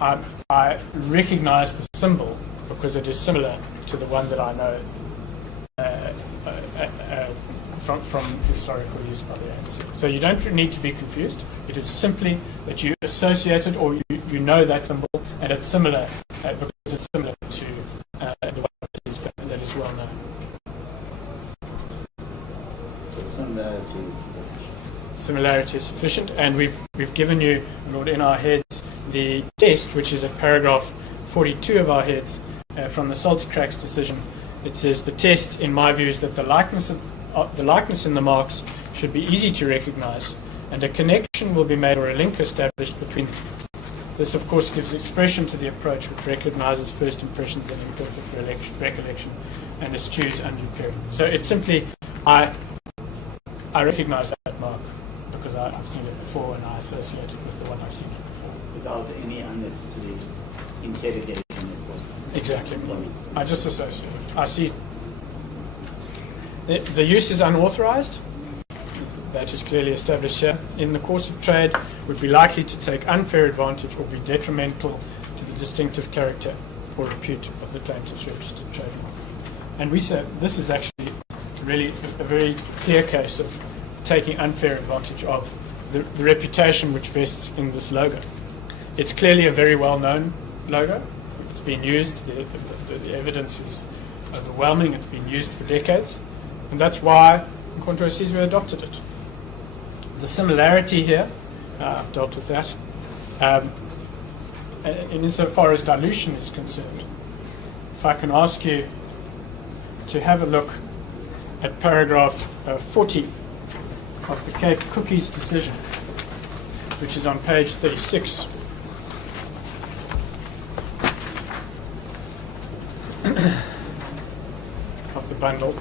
I recognize the symbol because it is similar to the one that I know from historical use by the ANC. So you don't need to be confused. It is simply that you associate it, or you know that symbol, and it's similar because it's similar to the one that is well known. Similarity is sufficient, and we've given you, Lord, in our heads, the test, which is at paragraph 42 of our heads from the Salty Cracks decision. It says the test, in my view, is that the likeness in the marks should be easy to recognize, and a connection will be made or a link established between them. This, of course, gives expression to the approach which recognizes first impressions and imperfect recollection and eschews undue period. So it's simply I recognize that mark because I've seen it before and I associate it with the one I've seen it before. Without any unnecessary interrogation. Exactly. I just associate it. I see the use is unauthorized. That is clearly established here. In the course of trade, would be likely to take unfair advantage or be detrimental to the distinctive character or repute of the plaintiff's registered trademark. And we say this is actually really a very clear case of taking unfair advantage of the reputation which vests in this logo. It's clearly a very well-known logo. It's been used. The evidence is overwhelming. It's been used for decades. And that's why Mkhonto we Sizwe adopted it. The similarity here, I've dealt with that. And insofar as dilution is concerned, if I can ask you to have a look at paragraph 40 of the Cape Cookies decision, which is on page 36. Of the bundle.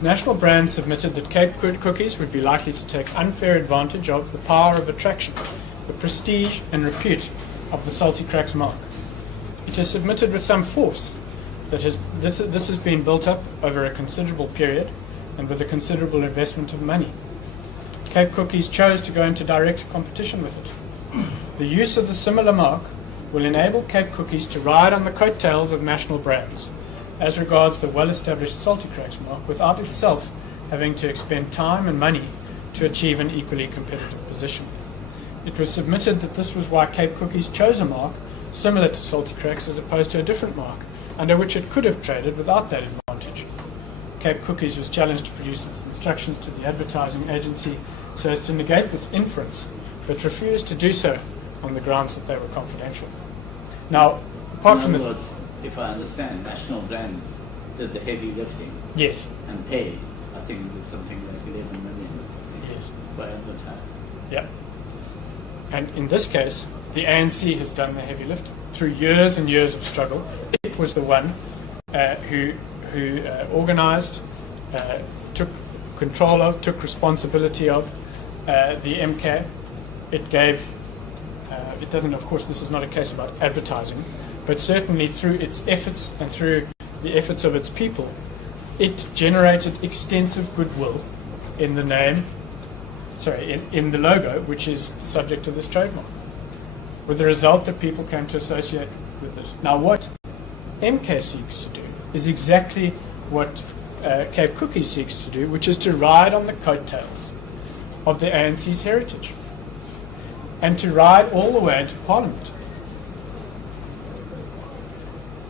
National Brands submitted that Cape Cookies would be likely to take unfair advantage of the power of attraction, the prestige and repute of the Salty Cracks mark. It is submitted with some force that this has been built up over a considerable period and with a considerable investment of money. Cape Cookies chose to go into direct competition with it. The use of the similar mark will enable Cape Cookies to ride on the coattails of National Brands as regards the well-established Salty Cracks mark without itself having to expend time and money to achieve an equally competitive position. It was submitted that this was why Cape Cookies chose a mark similar to Salty Cracks as opposed to a different mark, under which it could have traded without that advantage. Cape Cookies was challenged to produce its instructions to the advertising agency so as to negate this inference, but refused to do so on the grounds that they were confidential. Now, apart from this, if I understand, National Brands did the heavy lifting. Yes. And paid, I think it was something like 11 million yes. for advertising. Yeah. And in this case, the ANC has done the heavy lifting. Through years and years of struggle, it was the one who organized, took control of, took responsibility of the MK. It gave, it doesn't, of course, this is not a case about advertising, but certainly through its efforts and through the efforts of its people, it generated extensive goodwill in the name, in the logo, which is the subject of this trademark, with the result that people came to associate with it. Now, what MK seeks to do is exactly what Cape Cookies seeks to do, which is to ride on the coattails of the ANC's heritage and to ride all the way into Parliament.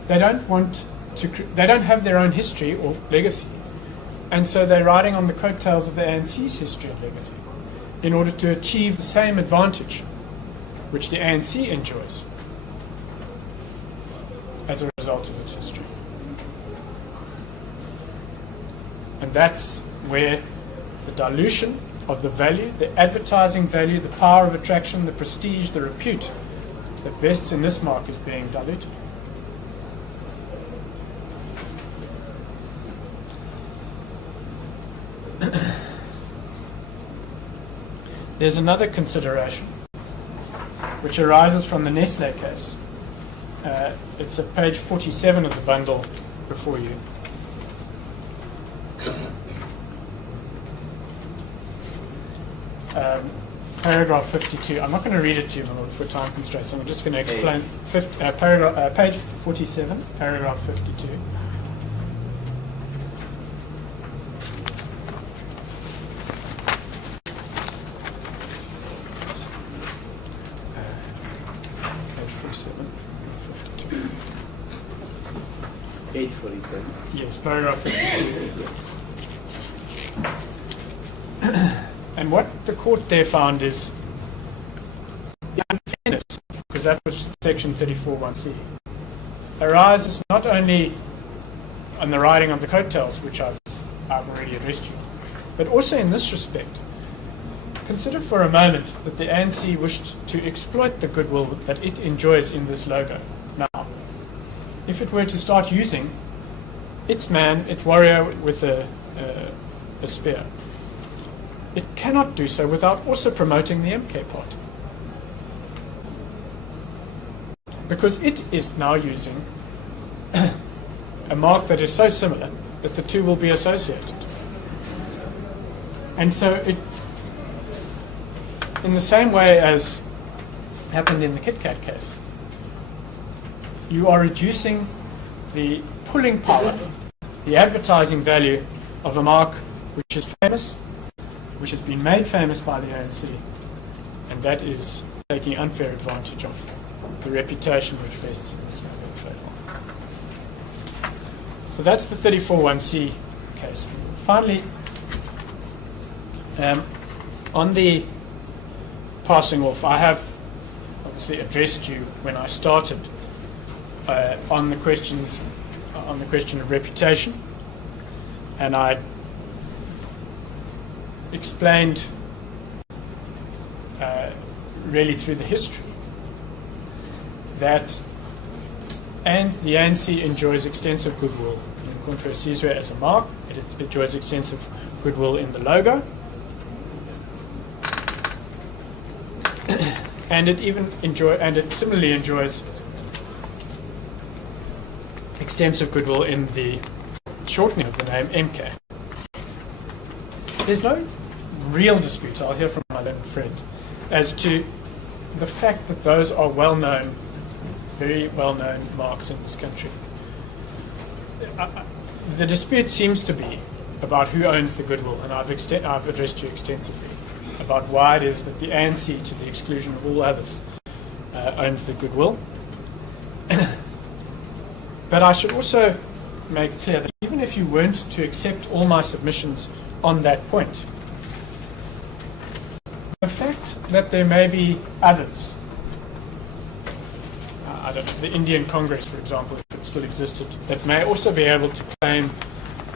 They don't want to. They don't have their own history or legacy, and so they're riding on the coattails of the ANC's history and legacy in order to achieve the same advantage which the ANC enjoys as a result of its history. And that's where the dilution of the value, the advertising value, the power of attraction, the prestige, the repute that vests in this mark is being diluted. There's another consideration which arises from the Nestle case. It's at page 47 of the bundle before you. Paragraph 52. I'm not going to read it to you, my lord, for time constraints. I'm just going to explain. Page 47, paragraph 52. Page 47. Yes, paragraph 52. And what the court there found is the unfairness, because that was section 34(1)(c), arises not only on the riding on the coattails, which I've already addressed you, but also in this respect. Consider for a moment that the ANC wished to exploit the goodwill that it enjoys in this logo. Now, if it were to start using its man, its warrior with a spear, it cannot do so without also promoting the MK party. Because it is now using a mark that is so similar that the two will be associated. And so it, in the same way as happened in the Kit Kat case, you are reducing the pulling power, the advertising value of a mark which is famous, which has been made famous by the ANC, and that is taking unfair advantage of the reputation which vests in this logo trademark. So that's the 34(1)(c) case. Finally, on the passing off, I have obviously addressed you when I started on the question of reputation, and I explained really through the history that the ANC enjoys extensive goodwill in Contra Sizwe as a mark. It enjoys extensive goodwill in the logo, and it similarly enjoys extensive goodwill in the shortening of the name MK. There's no real dispute, I'll hear from my learned friend, as to the fact that those are well-known, very well-known marks in this country. The dispute seems to be about who owns the goodwill, and I've addressed you extensively about why it is that the ANC, to the exclusion of all others, owns the goodwill. But I should also make clear that even if you weren't to accept all my submissions on that point, the fact that there may be others, I don't know, the Indian Congress, for example, if it still existed, that may also be able to claim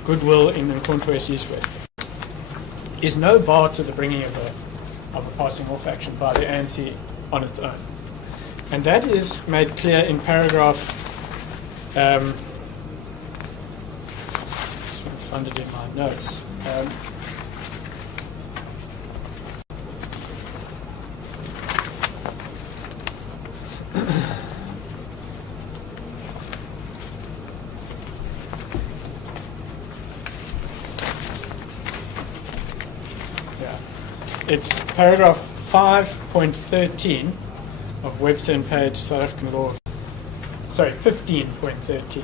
goodwill in Nkontwe Sizwe, is no bar to the bringing of a passing off action by the ANC on its own. And that is made clear in paragraph, just want to find it in my notes. It's paragraph 5.13 of Webster and Page South African Law. Sorry, 15.13.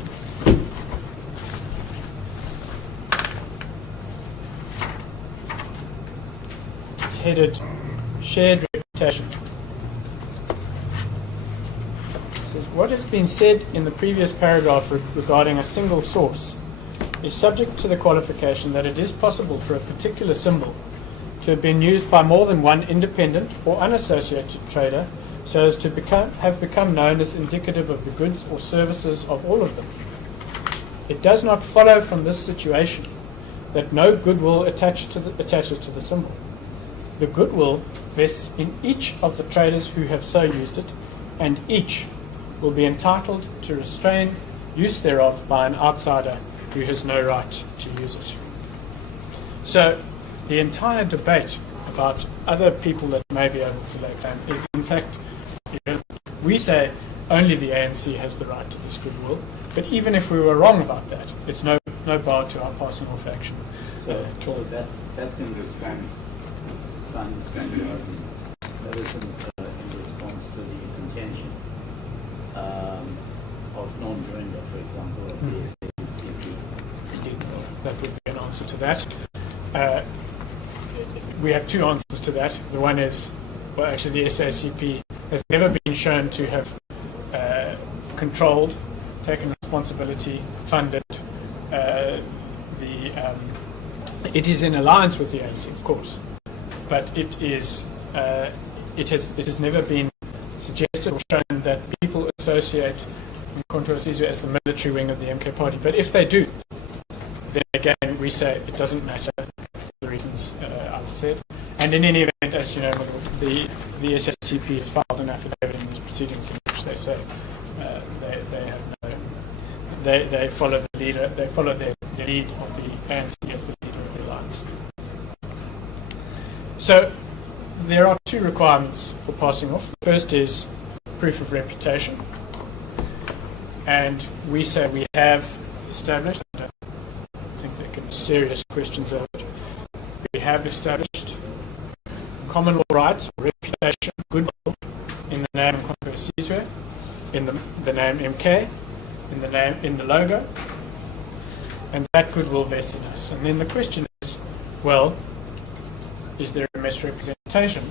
It's headed Shared Reputation. It says, what has been said in the previous paragraph regarding a single source is subject to the qualification that it is possible for a particular symbol to have been used by more than one independent or unassociated trader so as to have become known as indicative of the goods or services of all of them. It does not follow from this situation that no goodwill attaches to the symbol. The goodwill vests in each of the traders who have so used it, and each will be entitled to restrain use thereof by an outsider who has no right to use it. So the entire debate about other people that may be able to lay claim is, in fact, we say only the ANC has the right to this goodwill, but even if we were wrong about that, it's no bar to our passing off action. So that's in response, if I understand your argument, that isn't in response to the contention of non-joinder, for example, of the SACP. Indeed, that would be an answer to that. We have two answers to that. The one is, well, actually the SACP has never been shown to have controlled, taken responsibility, funded it is in alliance with the ANC, of course, but it has never been suggested or shown that people associate Mkhonto we Sizwe as the military wing of the MK party. But if they do, then again we say it doesn't matter for the reasons I've said. And in any event, as you know, the SSCP has filed an affidavit in these proceedings in which they say they have no. They follow the leader. They follow the lead of the ANC as the leader of the alliance. So there are two requirements for passing off. The first is proof of reputation, and we say we have established. I don't think there can be serious questions over it. We have established common law rights, reputation, goodwill in the name Mkhonto we Sizwe, in the name MK, in the logo, and that goodwill vests in us. And then the question is, well, is there a misrepresentation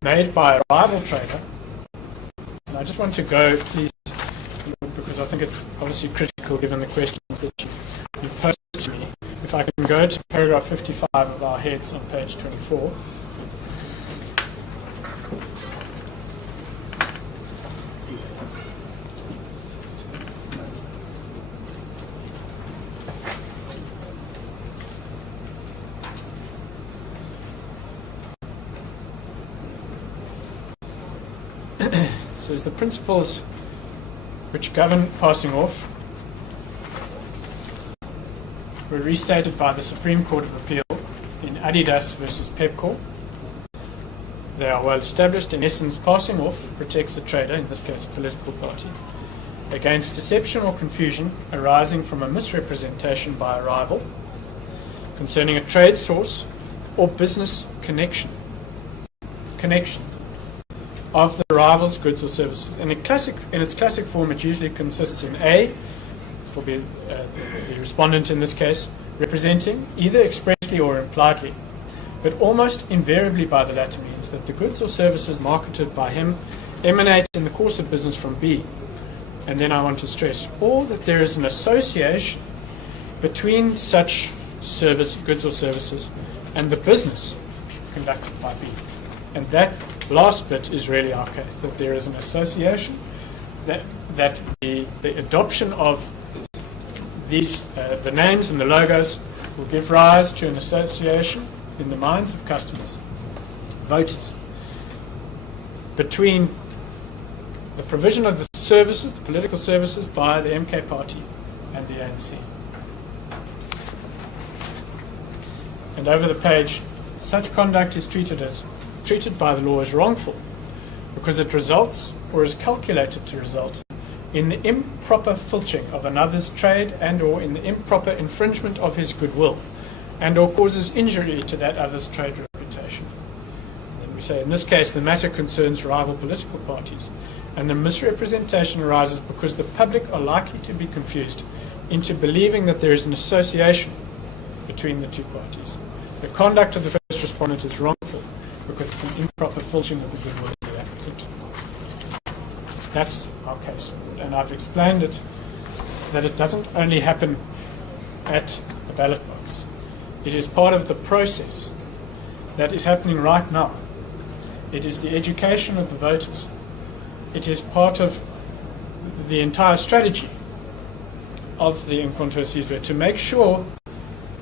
made by a rival trader? And I just want to go, please, because I think it's obviously critical given the questions that you've posed to me. If I can go to paragraph 55 of our heads on page 24. So the principles which govern passing off were restated by the Supreme Court of Appeal in Adidas versus Pepco. They are well established. In essence, passing off protects the trader, in this case a political party, against deception or confusion arising from a misrepresentation by a rival concerning a trade source or business connection of the rival's goods or services. In its classic form, it usually consists in A, will be the respondent in this case, representing, either expressly or impliedly, but almost invariably by the latter means, that the goods or services marketed by him emanate in the course of business from B. And then I want to stress, or that there is an association between such goods or services and the business conducted by B. And that last bit is really our case, that there is an association, that the adoption of these, the names and the logos will give rise to an association in the minds of customers, voters, between the provision of the services, the political services by the MK party and the ANC. And over the page, such conduct is treated by the law as wrongful because it results or is calculated to result in the improper filching of another's trade and or in the improper infringement of his goodwill and or causes injury to that other's trade reputation. And then we say in this case the matter concerns rival political parties and the misrepresentation arises because the public are likely to be confused into believing that there is an association between the two parties. The conduct of the first respondent is wrongful because it's an improper filching of the goodwill of the applicant. That's our case. And I've explained it, that it doesn't only happen at the ballot box. It is part of the process that is happening right now. It is the education of the voters. It is part of the entire strategy of the Mkhonto we Sizwe to make sure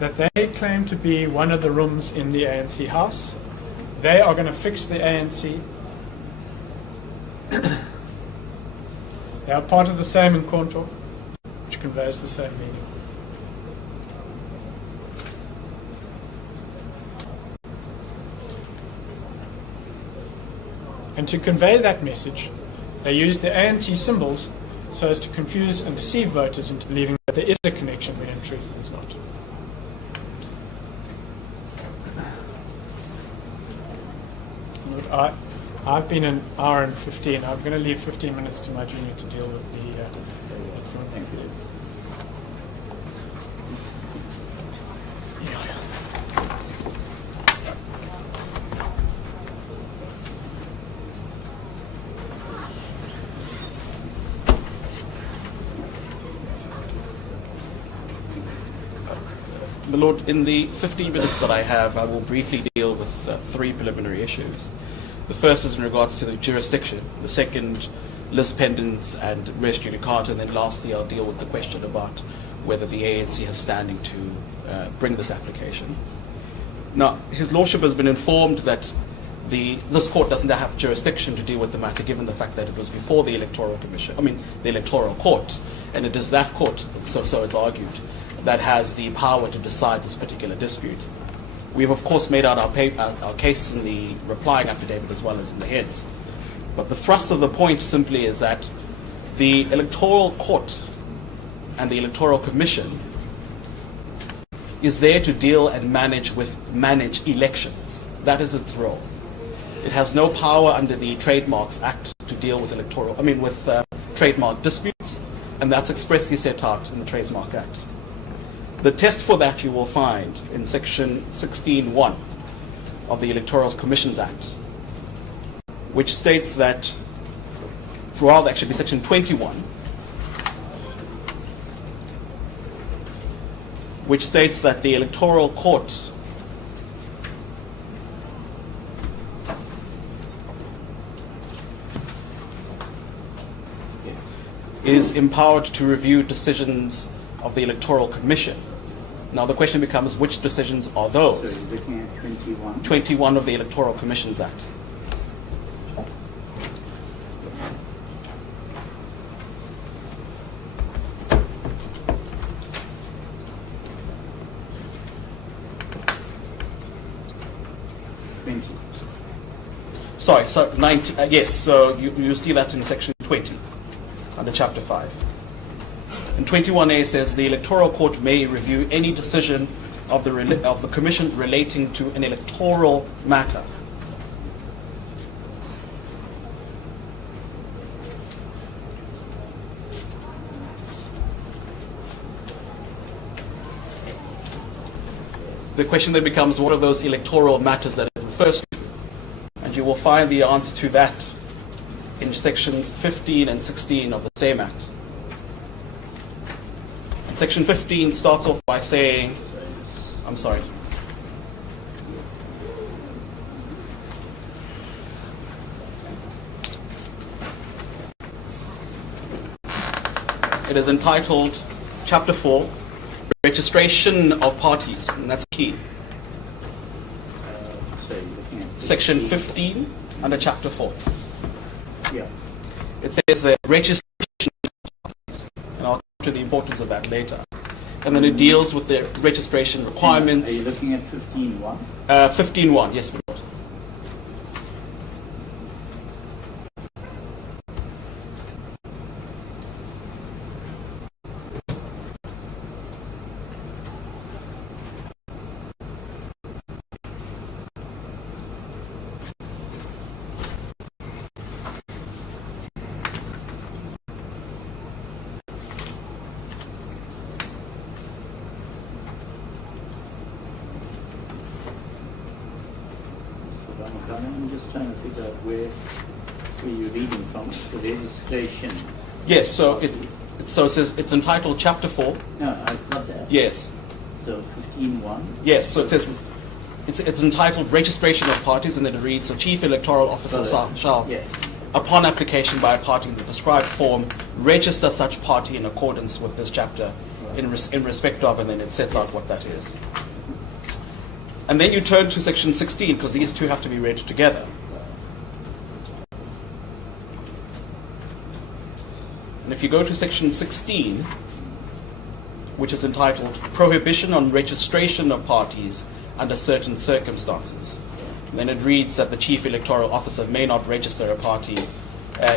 that they claim to be one of the rooms in the ANC house. They are going to fix the ANC. They are part of the same Nkonto, which conveys the same meaning. And to convey that message, they use the ANC symbols so as to confuse and deceive voters into believing that there is a connection when in truth there is not. Look, I've been an hour and 15. I'm going to leave 15 minutes to my junior to deal with the... Thank you. My Lord, in the 15 minutes that I have, I will briefly deal with three preliminary issues. The first is in regards to the jurisdiction, the second, lis pendens and res judicata, and then lastly I'll deal with the question about whether the ANC has standing to bring this application. Now, His Lordship has been informed that this court doesn't have jurisdiction to deal with the matter, given the fact that it was before the Electoral Commission, the Electoral Court, and it is that court, so it's argued, that has the power to decide this particular dispute. We've of course made out our case in the replying affidavit as well as in the heads. But the thrust of the point simply is that the Electoral Court and the Electoral Commission is there to deal and manage elections. That is its role. It has no power under the Trademarks Act to deal with trademark disputes, and that's expressly set out in the Trademark Act. The test for that you will find in section 16.1 of the Electoral Commissions Act, which states that, section 21, which states that the Electoral Court is empowered to review decisions of the Electoral Commission. Now the question becomes, which decisions are those? So you're looking at 21. 21 of the Electoral Commissions Act. Sorry, so 19, yes, so you see that in section 20, under chapter 5. And 21A says the Electoral Court may review any decision of the Commission relating to an electoral matter. The question then becomes, what are those electoral matters that it refers to? And you will find the answer to that in sections 15 and 16 of the same Act. Section 15 starts off by saying, I'm sorry. It is entitled, Chapter 4, Registration of Parties, and that's key. Section 15 under Chapter 4. Yeah. It says that registration of parties, and I'll to the importance of that later. And then it deals with the registration requirements. Are you looking at 15.1? 15.1, yes, my Lord. I'm just trying to figure out where you're reading from. The registration. Yes, so it says it's entitled Chapter 4. No, I've got that. Yes. So 15.1. Yes, so it says it's entitled Registration of Parties, and then it reads, the Chief Electoral Officer shall, yes, upon application by a party in the prescribed form, register such party in accordance with this chapter in respect of, and then it sets out what that is. And then you turn to section 16, because these two have to be read together. And if you go to section 16, which is entitled Prohibition on Registration of Parties under Certain Circumstances, and then it reads that the Chief Electoral Officer may not register a party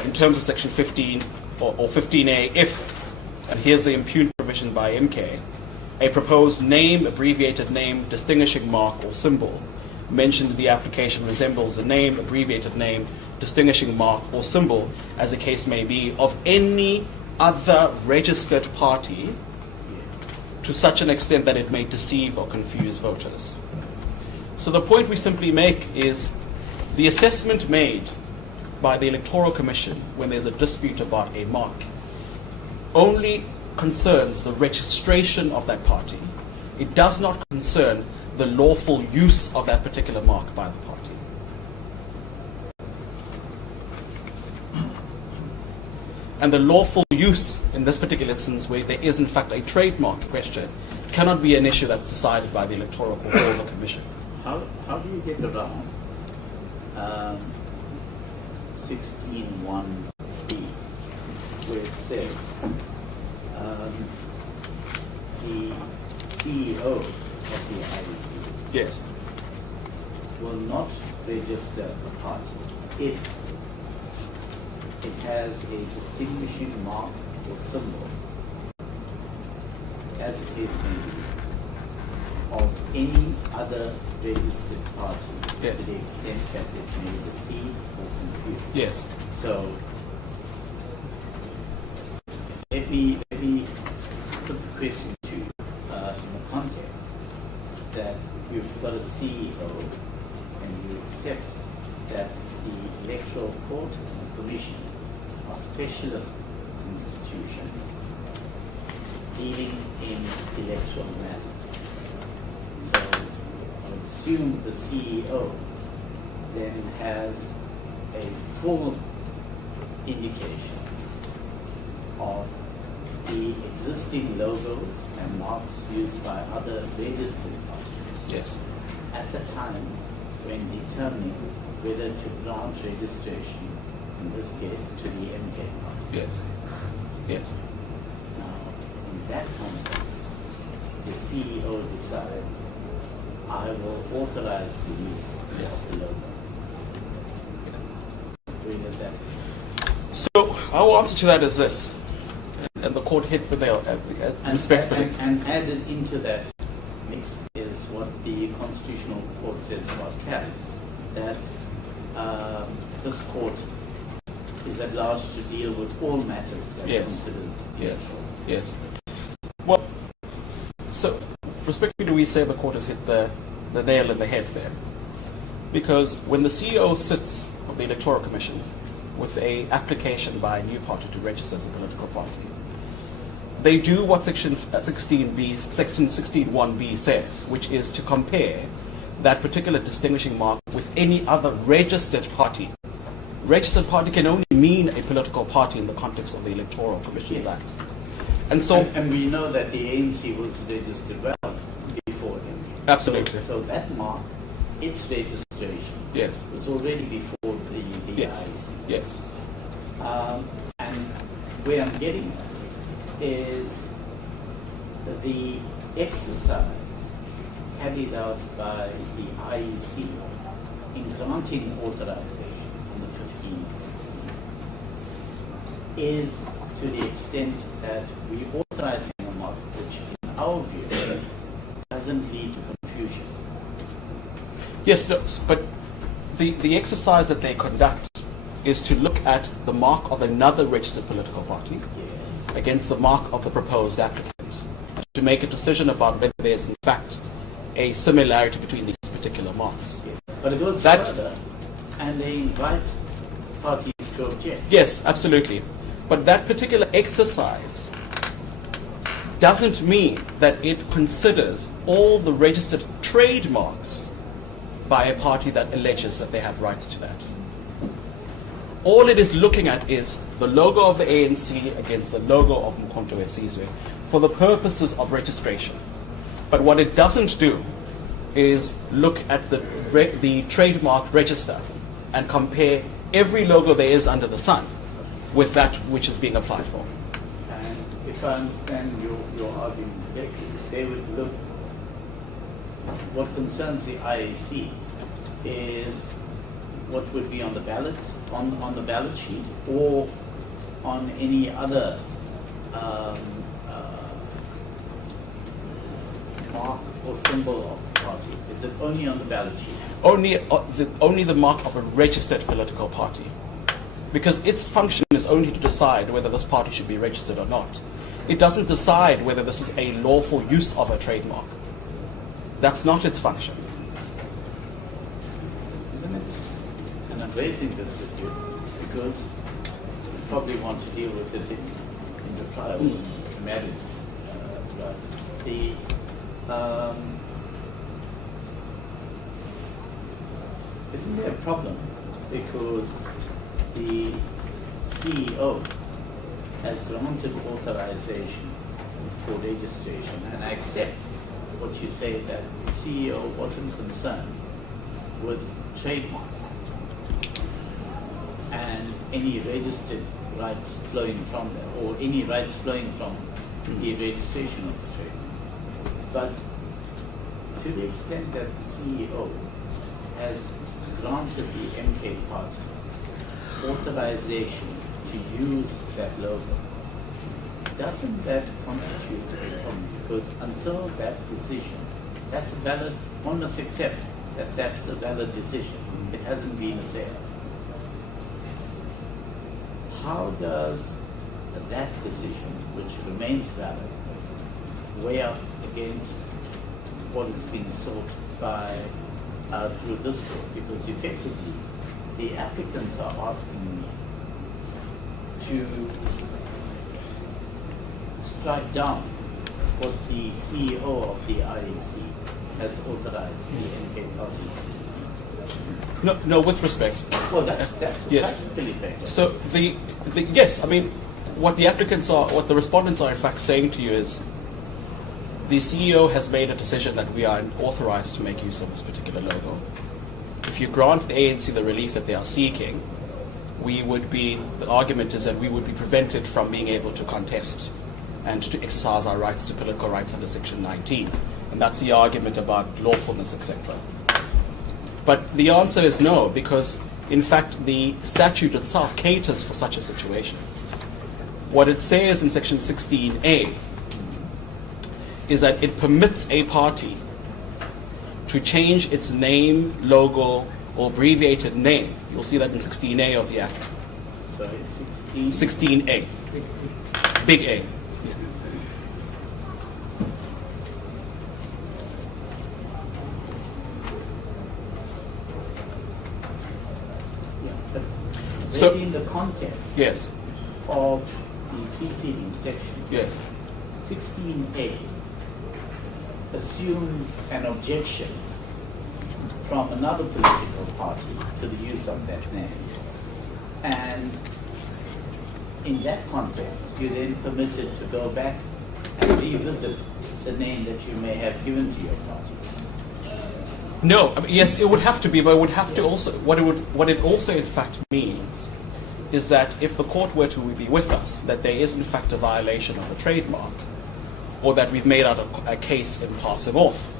in terms of section 15 or 15A if, and here's the impugned provision by MK, a proposed name, abbreviated name, distinguishing mark or symbol mentioned in the application resembles the name, abbreviated name, distinguishing mark or symbol, as the case may be, of any other registered party to such an extent that it may deceive or confuse voters. So the point we simply make is the assessment made by the Electoral Commission when there's a dispute about a mark only concerns the registration of that party. It does not concern the lawful use of that particular mark by the party. And the lawful use in this particular instance, where there is in fact a trademark question, cannot be an issue that's decided by the Electoral Court or the Commission. How do you get around 16(1)(b), where it says the CEO of the IEC Yes. will not register a party if it has a distinguishing mark or symbol, as it is of any other registered party, Yes. to the extent that it may deceive or confuse. Yes. So let me put the question to you in the context that you've got a CEO and you accept that the Electoral Court and the Commission are specialist institutions dealing in electoral matters. So I would assume the CEO then has a full indication of the existing logos and marks used by other registered parties Yes. at the time when determining whether to grant registration, in this case, to the MK party. Yes. Yes. Now, in that context, the CEO decides, I will authorize the use Yes. of the logo. Where does that? So our answer to that is this, and the court hit the nail respectfully. And added into that mix is what the Constitutional Court says about CAT, that this court is at large to deal with all matters that it Yes. considers. Yes. Yes. Well, so respectfully, do we say the court has hit the nail in the head there? Because when the CEO sits of the Electoral Commission with a application by a new party to register as a political party, they do what section 16(1)(b) says, which is to compare that particular distinguishing mark with any other registered party. Registered party can only mean a political party in the context of the Electoral Commissions Yes. Act. And so, And we know that the ANC was registered well before him. absolutely. So that mark, its registration, Yes. was already before the Yes. IEC. Yes. And where I'm getting at is the exercise carried out by the IEC in granting authorization on the 15 and 16 is to the extent that we authorizing a mark which, in our view, doesn't lead to confusion. Yes, no, but the exercise that they conduct is to look at the mark of another registered political party Yes. against the mark of the proposed applicant, to make a decision about whether there's in fact a similarity between these particular marks. Yes. But it goes That- further, and they invite parties to object. Yes, absolutely. But that particular exercise doesn't mean that it considers all the registered trademarks by a party that alleges that they have rights to that. All it is looking at is the logo of the ANC against the logo of Mkhonto we Sizwe for the purposes of registration. But what it doesn't do is look at the trademark register and compare every logo there is under the sun with that which is being applied for. And if I understand your argument correctly, they would look, what concerns the IAC is what would be on the ballot, on the ballot sheet, or on any other mark or symbol of the party. Is it only on the ballot sheet? Only the mark of a registered political party, because its function is only to decide whether this party should be registered or not. It doesn't decide whether this is a lawful use of a trademark. That's not its function. Isn't it? And I'm raising this with you because you probably want to deal with it in the trial, the marriage license. Isn't there a problem because the CEO has granted authorization for registration, and I accept what you say that the CEO wasn't concerned with trademarks and any registered rights flowing from them, or any rights flowing from the registration of the trademark. But to the extent that the CEO has granted the MK party authorization to use that logo, doesn't that constitute a problem? Because until that decision, that's a valid, one must accept that that's a valid decision. It hasn't been a sale. How does that decision, which remains valid, weigh up against what is being sought by through this court? Because effectively, the applicants are asking me to strike down what the CEO of the IAC has authorized the MK party. No, with respect. Well, that's yes. practically fair. So yes, I mean, what the respondents are in fact saying to you is, the CEO has made a decision that we are authorized to make use of this particular logo. If you grant the ANC the relief that they are seeking, the argument is that we would be prevented from being able to contest and to exercise our rights to political rights under Section 19. And that's the argument about lawfulness, etc. But the answer is no, because in fact the statute itself caters for such a situation. What it says in Section 16A is that it permits a party to change its name, logo, or abbreviated name. You'll see that in 16A of the Act. Sorry, 16? 16A. Big A. But So- in the context Yes. of the preceding section, Yes. 16A assumes an objection from another political party to the use of that name. And in that context, you're then permitted to go back and revisit the name that you may have given to your party. No, I mean, yes, it would have to be, but it would have to also, what it also in fact means is that if the court were to be with us, that there is in fact a violation of the trademark, or that we've made out a case and pass him off,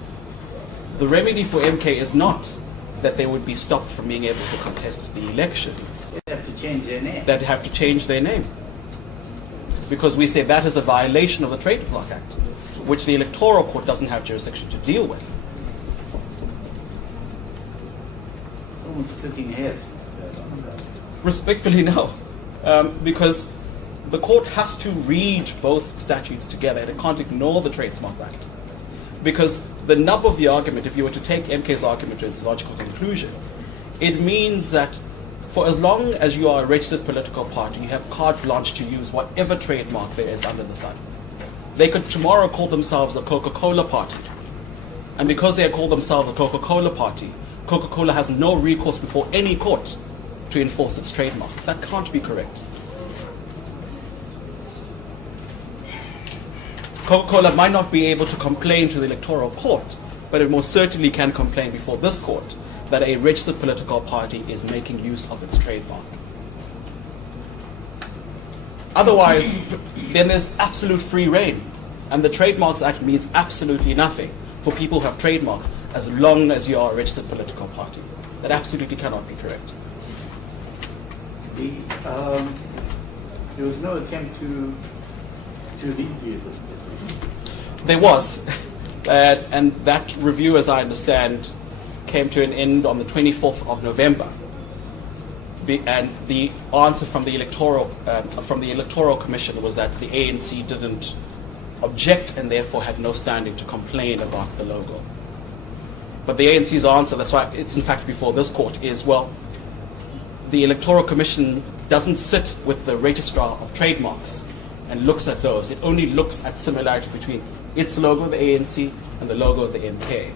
the remedy for MK is not that they would be stopped from being able to contest the elections. They have to change their name. That have to change their name. Because we say that is a violation of the Trademark Act, which the Electoral Court doesn't have jurisdiction to deal with. Someone's splitting hairs. Respectfully, no. Because the court has to read both statutes together, and it can't ignore the Trademark Act. Because the nub of the argument, if you were to take MK's argument to its logical conclusion, it means that for as long as you are a registered political party, you have carte blanche to use whatever trademark there is under the sun. They could tomorrow call themselves the Coca-Cola Party. And because they call themselves the Coca-Cola Party, Coca-Cola has no recourse before any court to enforce its trademark. That can't be correct. Coca-Cola might not be able to complain to the electoral court, but it most certainly can complain before this court that a registered political party is making use of its trademark. Otherwise, then there's absolute free reign, and the Trademarks Act means absolutely nothing for people who have trademarks as long as you are a registered political party. That absolutely cannot be correct. There was no attempt to review this decision. There was, and that review, as I understand, came to an end on the 24th of November. And the answer from the Electoral Commission was that the ANC didn't object and therefore had no standing to complain about the logo. But the ANC's answer, that's why it's in fact before this court, is, well, the Electoral Commission doesn't sit with the Registrar of Trademarks and looks at those. It only looks at similarity between its logo, the ANC, and the logo of the MK.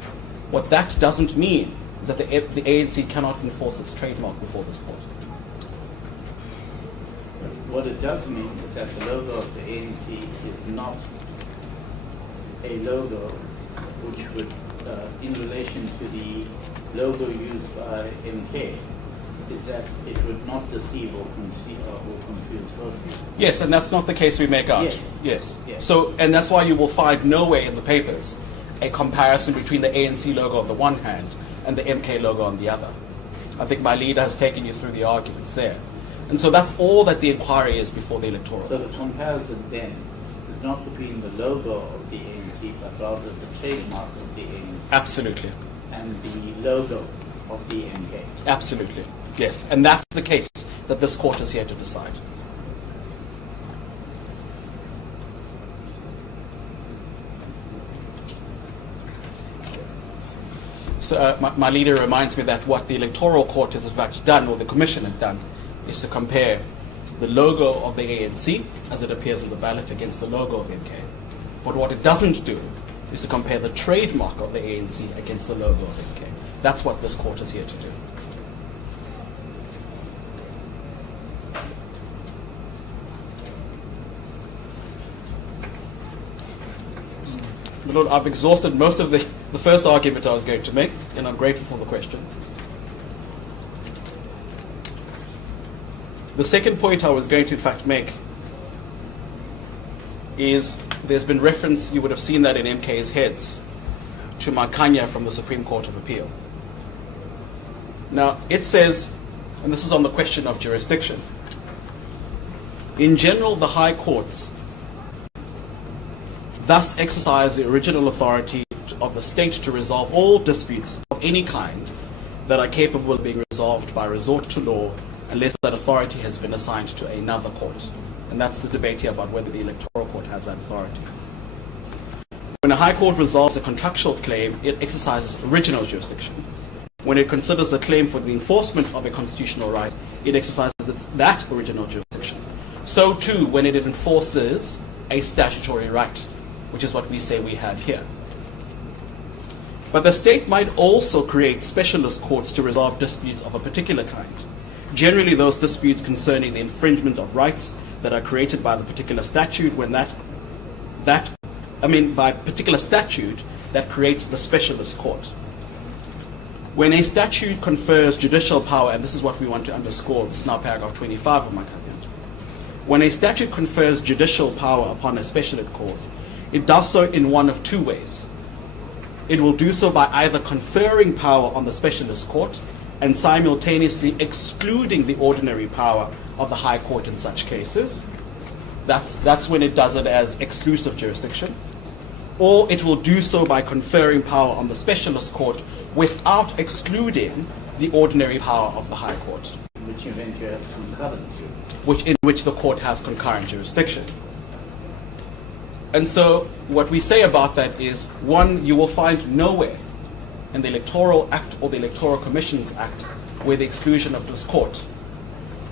What that doesn't mean is that the ANC cannot enforce its trademark before this court. What it does mean is that the logo of the ANC is not a logo which would, in relation to the logo used by MK, is that it would not deceive or confuse voters. Yes, and that's not the case we make out. Yes. So, and that's why you will find nowhere in the papers a comparison between the ANC logo on the one hand and the MK logo on the other. I think my leader has taken you through the arguments there. And so that's all that the inquiry is before the electoral. So the comparison then is not between the logo of the ANC, but rather the trademark of the ANC. Absolutely. And the logo of the MK. Absolutely. Yes. And that's the case that this court is here to decide. So my leader reminds me that what the electoral court has in fact done, or the commission has done, is to compare the logo of the ANC as it appears in the ballot against the logo of MK. But what it doesn't do is to compare the trademark of the ANC against the logo of MK. That's what this court is here to do. Lord, I've exhausted most of the first argument I was going to make, and I'm grateful for the questions. The second point I was going to in fact make is there's been reference, you would have seen that in MK's heads, to Makanya from the Supreme Court of Appeal. Now, it says, and this is on the question of jurisdiction, in general, the high courts thus exercise the original authority of the state to resolve all disputes of any kind that are capable of being resolved by resort to law unless that authority has been assigned to another court. And that's the debate here about whether the electoral court has that authority. When a high court resolves a contractual claim, it exercises original jurisdiction. When it considers a claim for the enforcement of a constitutional right, it exercises that original jurisdiction. So too, when it enforces a statutory right, which is what we say we have here. But the state might also create specialist courts to resolve disputes of a particular kind. Generally, those disputes concerning the infringement of rights that are created by the particular statute, by particular statute that creates the specialist court. When a statute confers judicial power, and this is what we want to underscore, this is now paragraph 25 of my caveat. When a statute confers judicial power upon a specialist court, it does so in one of two ways. It will do so by either conferring power on the specialist court and simultaneously excluding the ordinary power of the high court in such cases. That's when it does it as exclusive jurisdiction. Or it will do so by conferring power on the specialist court without excluding the ordinary power of the high court. Which eventually has concurrent jurisdiction. In which the court has concurrent jurisdiction. And so what we say about that is, one, you will find nowhere in the Electoral Act or the Electoral Commissions Act where the exclusion of this court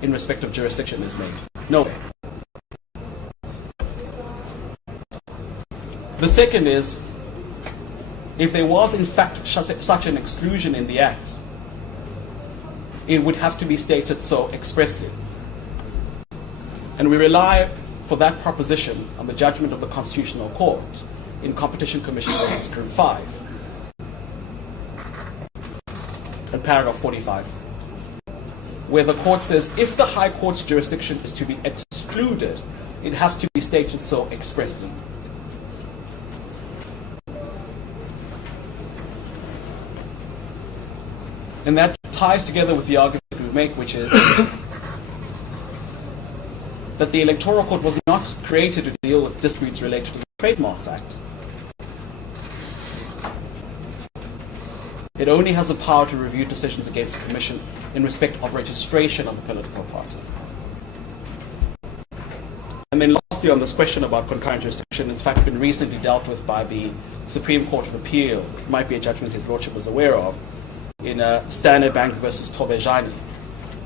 in respect of jurisdiction is made. Nowhere. The second is, if there was in fact such an exclusion in the Act, it would have to be stated so expressly. And we rely for that proposition on the judgment of the Constitutional Court in Competition Commission versus Group 5, in paragraph 45, where the court says if the High Court's jurisdiction is to be excluded, it has to be stated so expressly. And that ties together with the argument we make, which is that the Electoral Court was not created to deal with disputes related to the Trademarks Act. It only has the power to review decisions against the Commission in respect of registration of a political party. And then lastly, on this question about concurrent jurisdiction, it's in fact been recently dealt with by the Supreme Court of Appeal. It might be a judgment His Lordship is aware of, in Standard Bank versus Tobejani.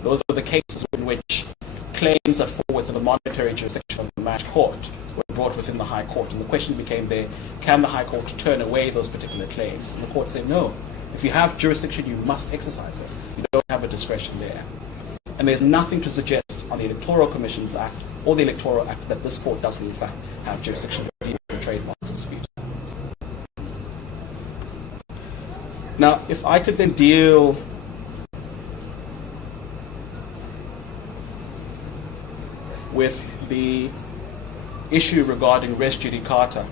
Those are the cases in which claims that fall within the monetary jurisdiction of the match court were brought within the High Court. And the question became there, can the High Court turn away those particular claims? And the court said, no. If you have jurisdiction, you must exercise it. You don't have a discretion there. And there's nothing to suggest on the Electoral Commissions Act or the Electoral Act that this court doesn't in fact have jurisdiction to deal with the trademarks dispute. Now, if I could then deal with the issue regarding res judicata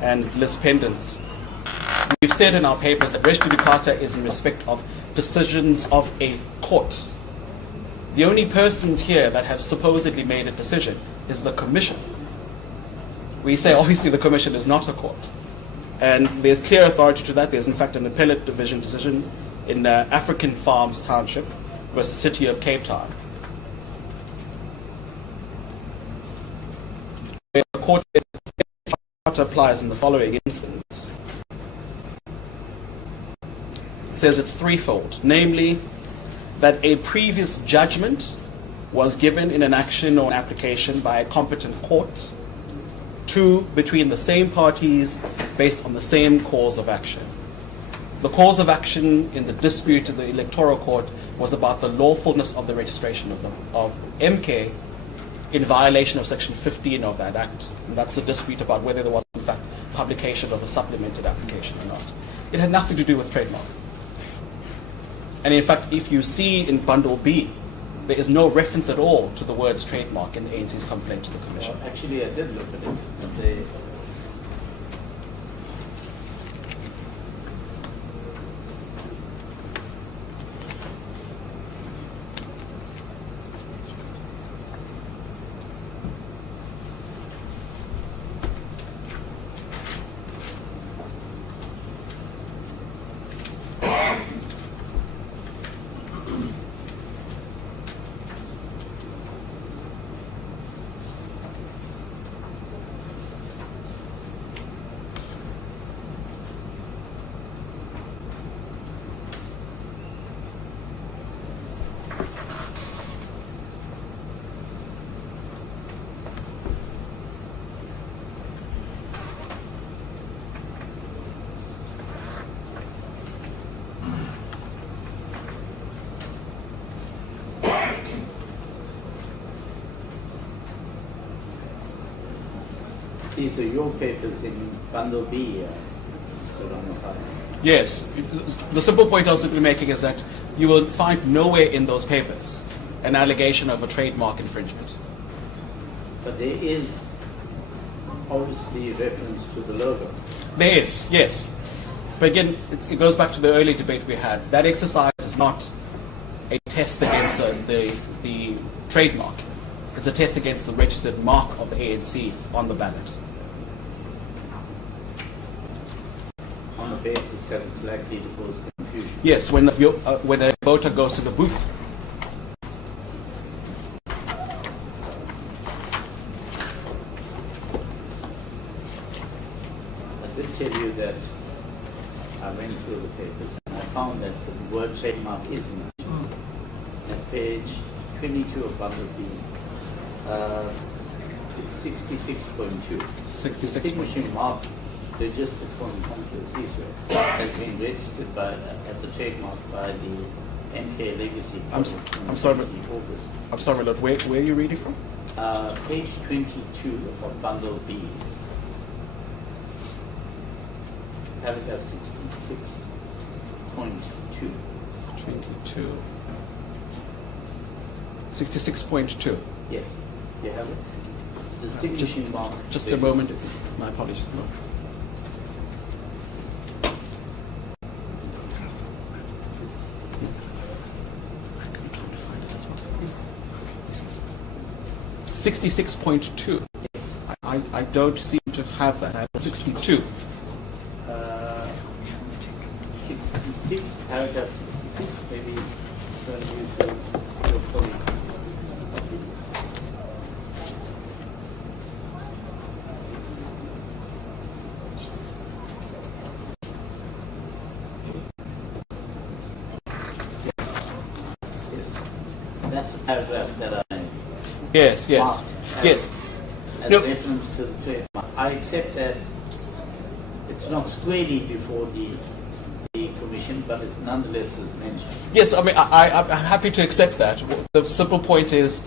and lis pendens. We've said in our papers that res judicata is in respect of decisions of a court. The only persons here that have supposedly made a decision is the Commission. We say obviously the Commission is not a court. And there's clear authority to that. There's in fact an appellate division decision in African Farms Township versus City of Cape Town, where the court said what applies in the following instance. It says it's threefold, namely that a previous judgment was given in an action or an application by a competent court, two, between the same parties based on the same cause of action. The cause of action in the dispute in the Electoral Court was about the lawfulness of the registration of MK in violation of Section 15 of that Act. And that's a dispute about whether there was, in fact, publication of a supplemented application or not. It had nothing to do with trademarks. And in fact, if you see in Bundle B, there is no reference at all to the words trademark in the ANC's complaint to the Commission. Well, actually, I did look at it. But they these are your papers in Bundle B, Mr. Ramaphosa. Yes. The simple point I was simply making is that you will find nowhere in those papers an allegation of a trademark infringement. But there is obviously reference to the logo. There is, yes. But again, it goes back to the earlier debate we had. That exercise is not a test against the trademark. It's a test against the registered mark of the ANC on the ballot. On the basis that it's likely to cause confusion. Yes, when a voter goes to the booth. I did tell you that I went through the papers and I found that the word trademark is mentioned at page 22 of Bundle B. It's 66.2. 66. Distinguishing mark registered from country has been registered as a trademark by the MK Legacy. I'm sorry, but August. I'm sorry, Lord. Where are you reading from? Page 22 of Bundle B. Paragraph 66.2. 22. 66.2. Yes. You have it? Distinguishing mark. Just a moment. My apologies, Lord. $66.2. Yes. I don't seem to have that. I have 62. 66, paragraph 66, maybe turn you to your colleagues. Yes. That's a paragraph that I Yes. marked Yes. as No. reference to the trademark. I accept that it's not squarely before the Commission, but it nonetheless is mentioned. Yes, I mean, I'm happy to accept that. The simple point is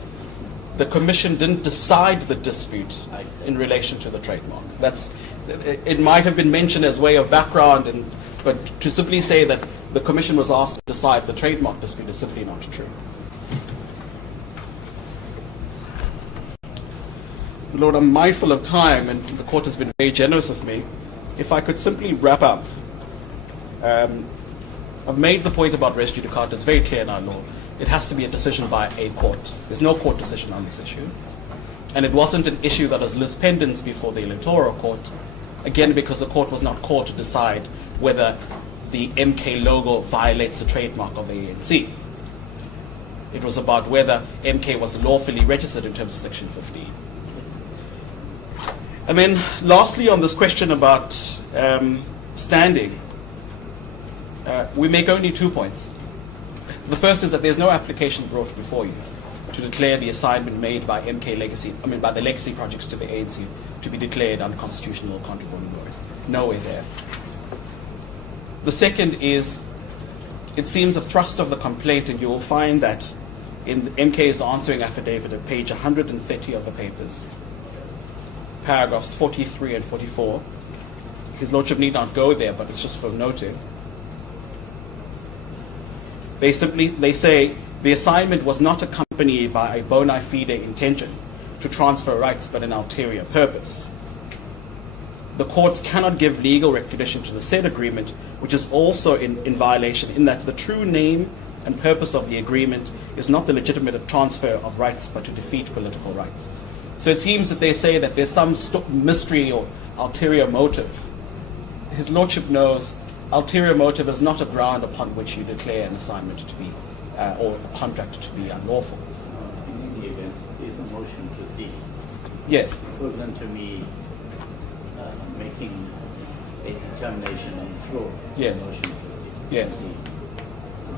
the Commission didn't decide the dispute in relation to the trademark. It might have been mentioned as way of background, but to simply say that the Commission was asked to decide the trademark dispute is simply not true. Lord, I'm mindful of time, and the Court has been very generous with me. If I could simply wrap up. I've made the point about res judicata. It's very clear in our law. It has to be a decision by a court. There's no court decision on this issue. And it wasn't an issue that was lis pendens before the electoral court, again because the court was not called to decide whether the MK logo violates the trademark of the ANC. It was about whether MK was lawfully registered in terms of Section 15. And then lastly on this question about standing, we make only 2 points. The first is that there's no application brought before you to declare the assignment made by by the legacy projects to the ANC to be declared unconstitutional or contra bono laws. Nowhere there. The second is, it seems a thrust of the complaint, and you will find that in MK's answering affidavit at page 130 of the papers, paragraphs 43 and 44. His Lordship need not go there, but it's just for noting. They say the assignment was not accompanied by a bona fide intention to transfer rights, but an ulterior purpose. The courts cannot give legal recognition to the said agreement, which is also in violation in that the true name and purpose of the agreement is not the legitimate transfer of rights, but to defeat political rights. So it seems that they say that there's some mystery or ulterior motive. His Lordship knows ulterior motive is not a ground upon which you declare an assignment to be, or a contract to be unlawful. In any event, is a motion proceedings. Yes. Equivalent to me making a determination on the floor. Yes. Motion proceedings. Yes.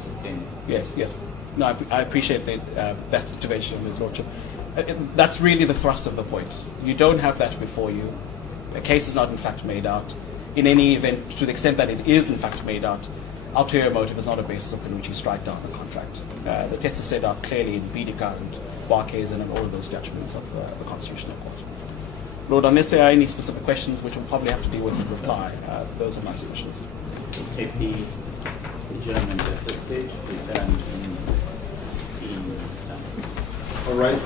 Sustained. Yes. No, I appreciate that intervention of His Lordship. That's really the thrust of the point. You don't have that before you. A case is not in fact made out. In any event, to the extent that it is in fact made out, ulterior motive is not a basis upon which you strike down the contract. The test is set out clearly in Bidika and Barkes and in all of those judgments of the Constitutional Court. Lord, unless there are any specific questions which we'll probably have to deal with in reply, those are my submissions. We'll take the adjournment at this stage. We can All right.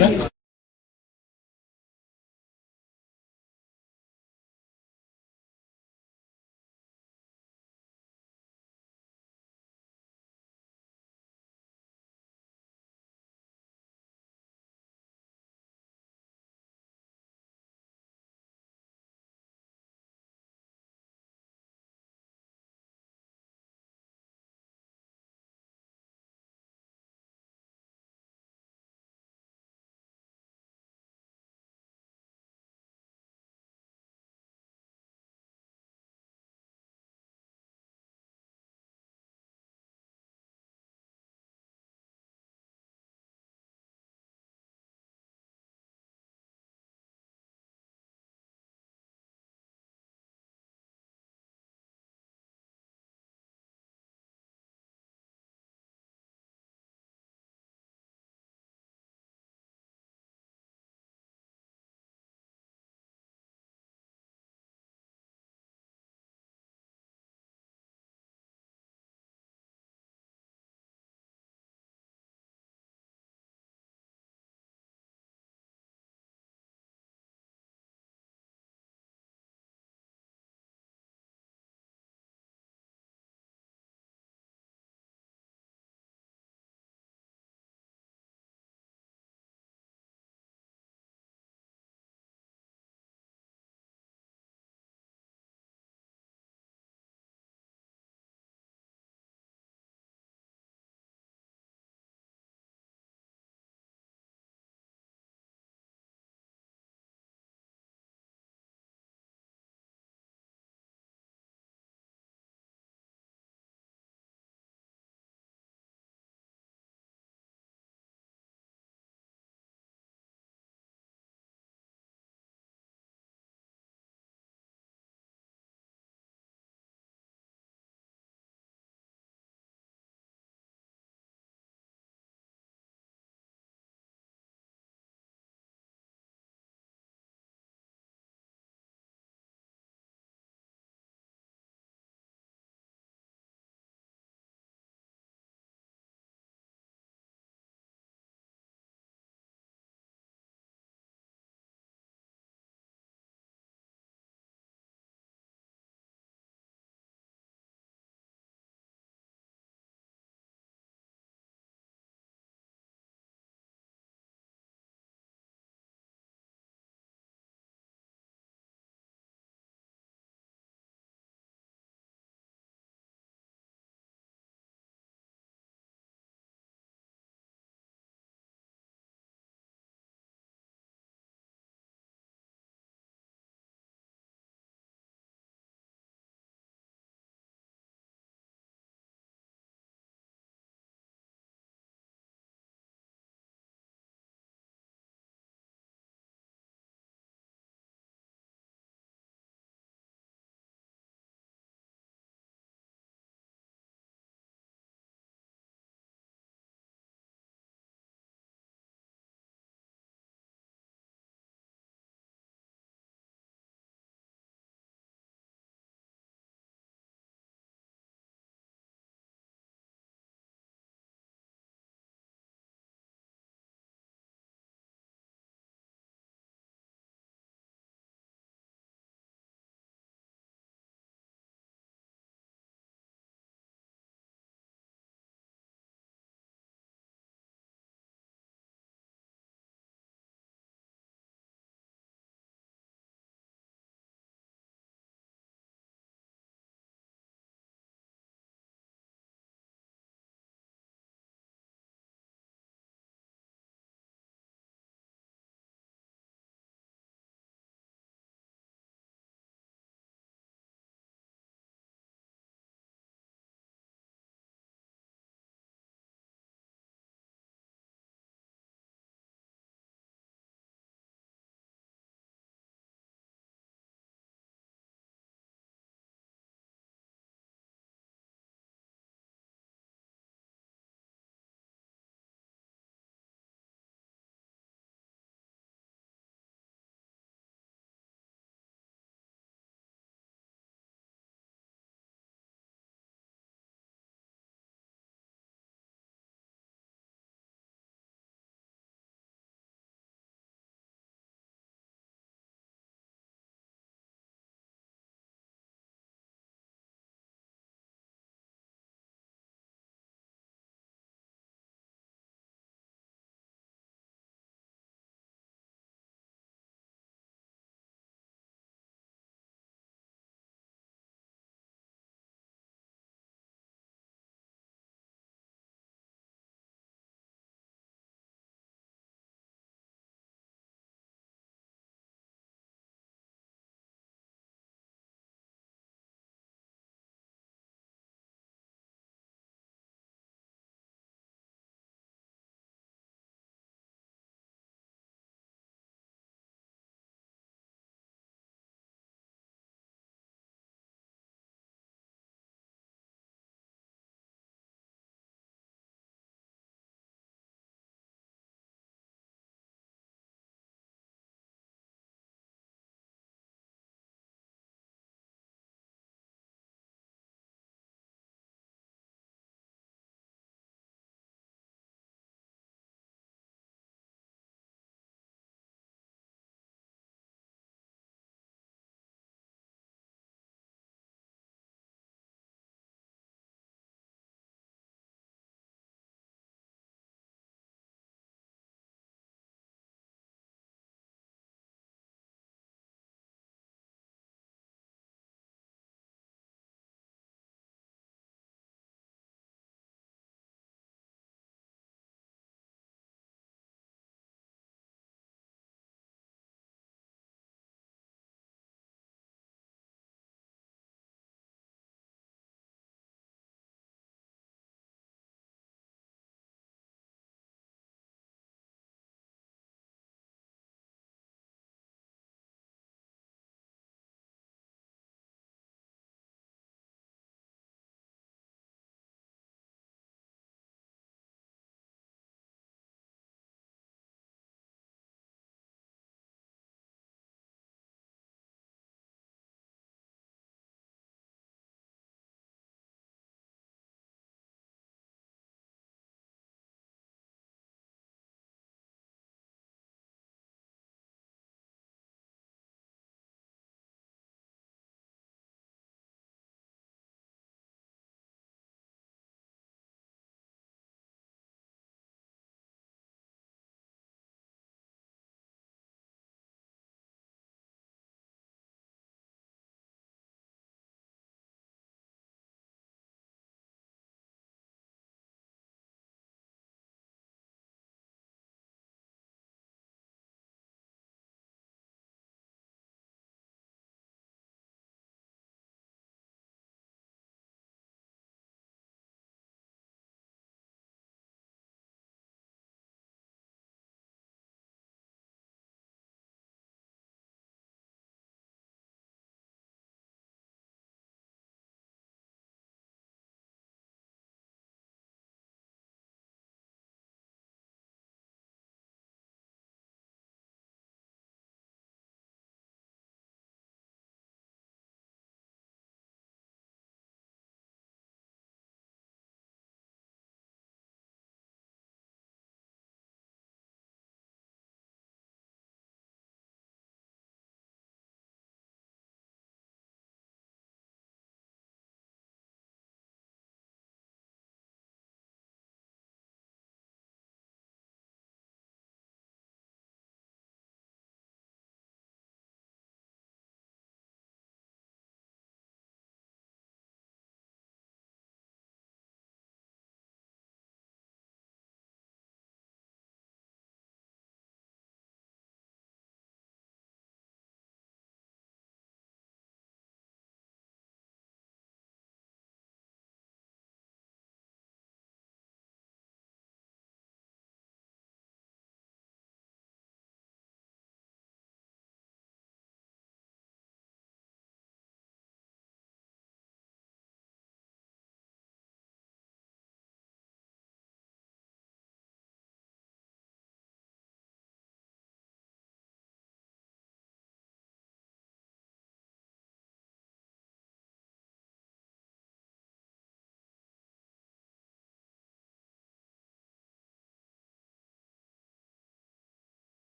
No.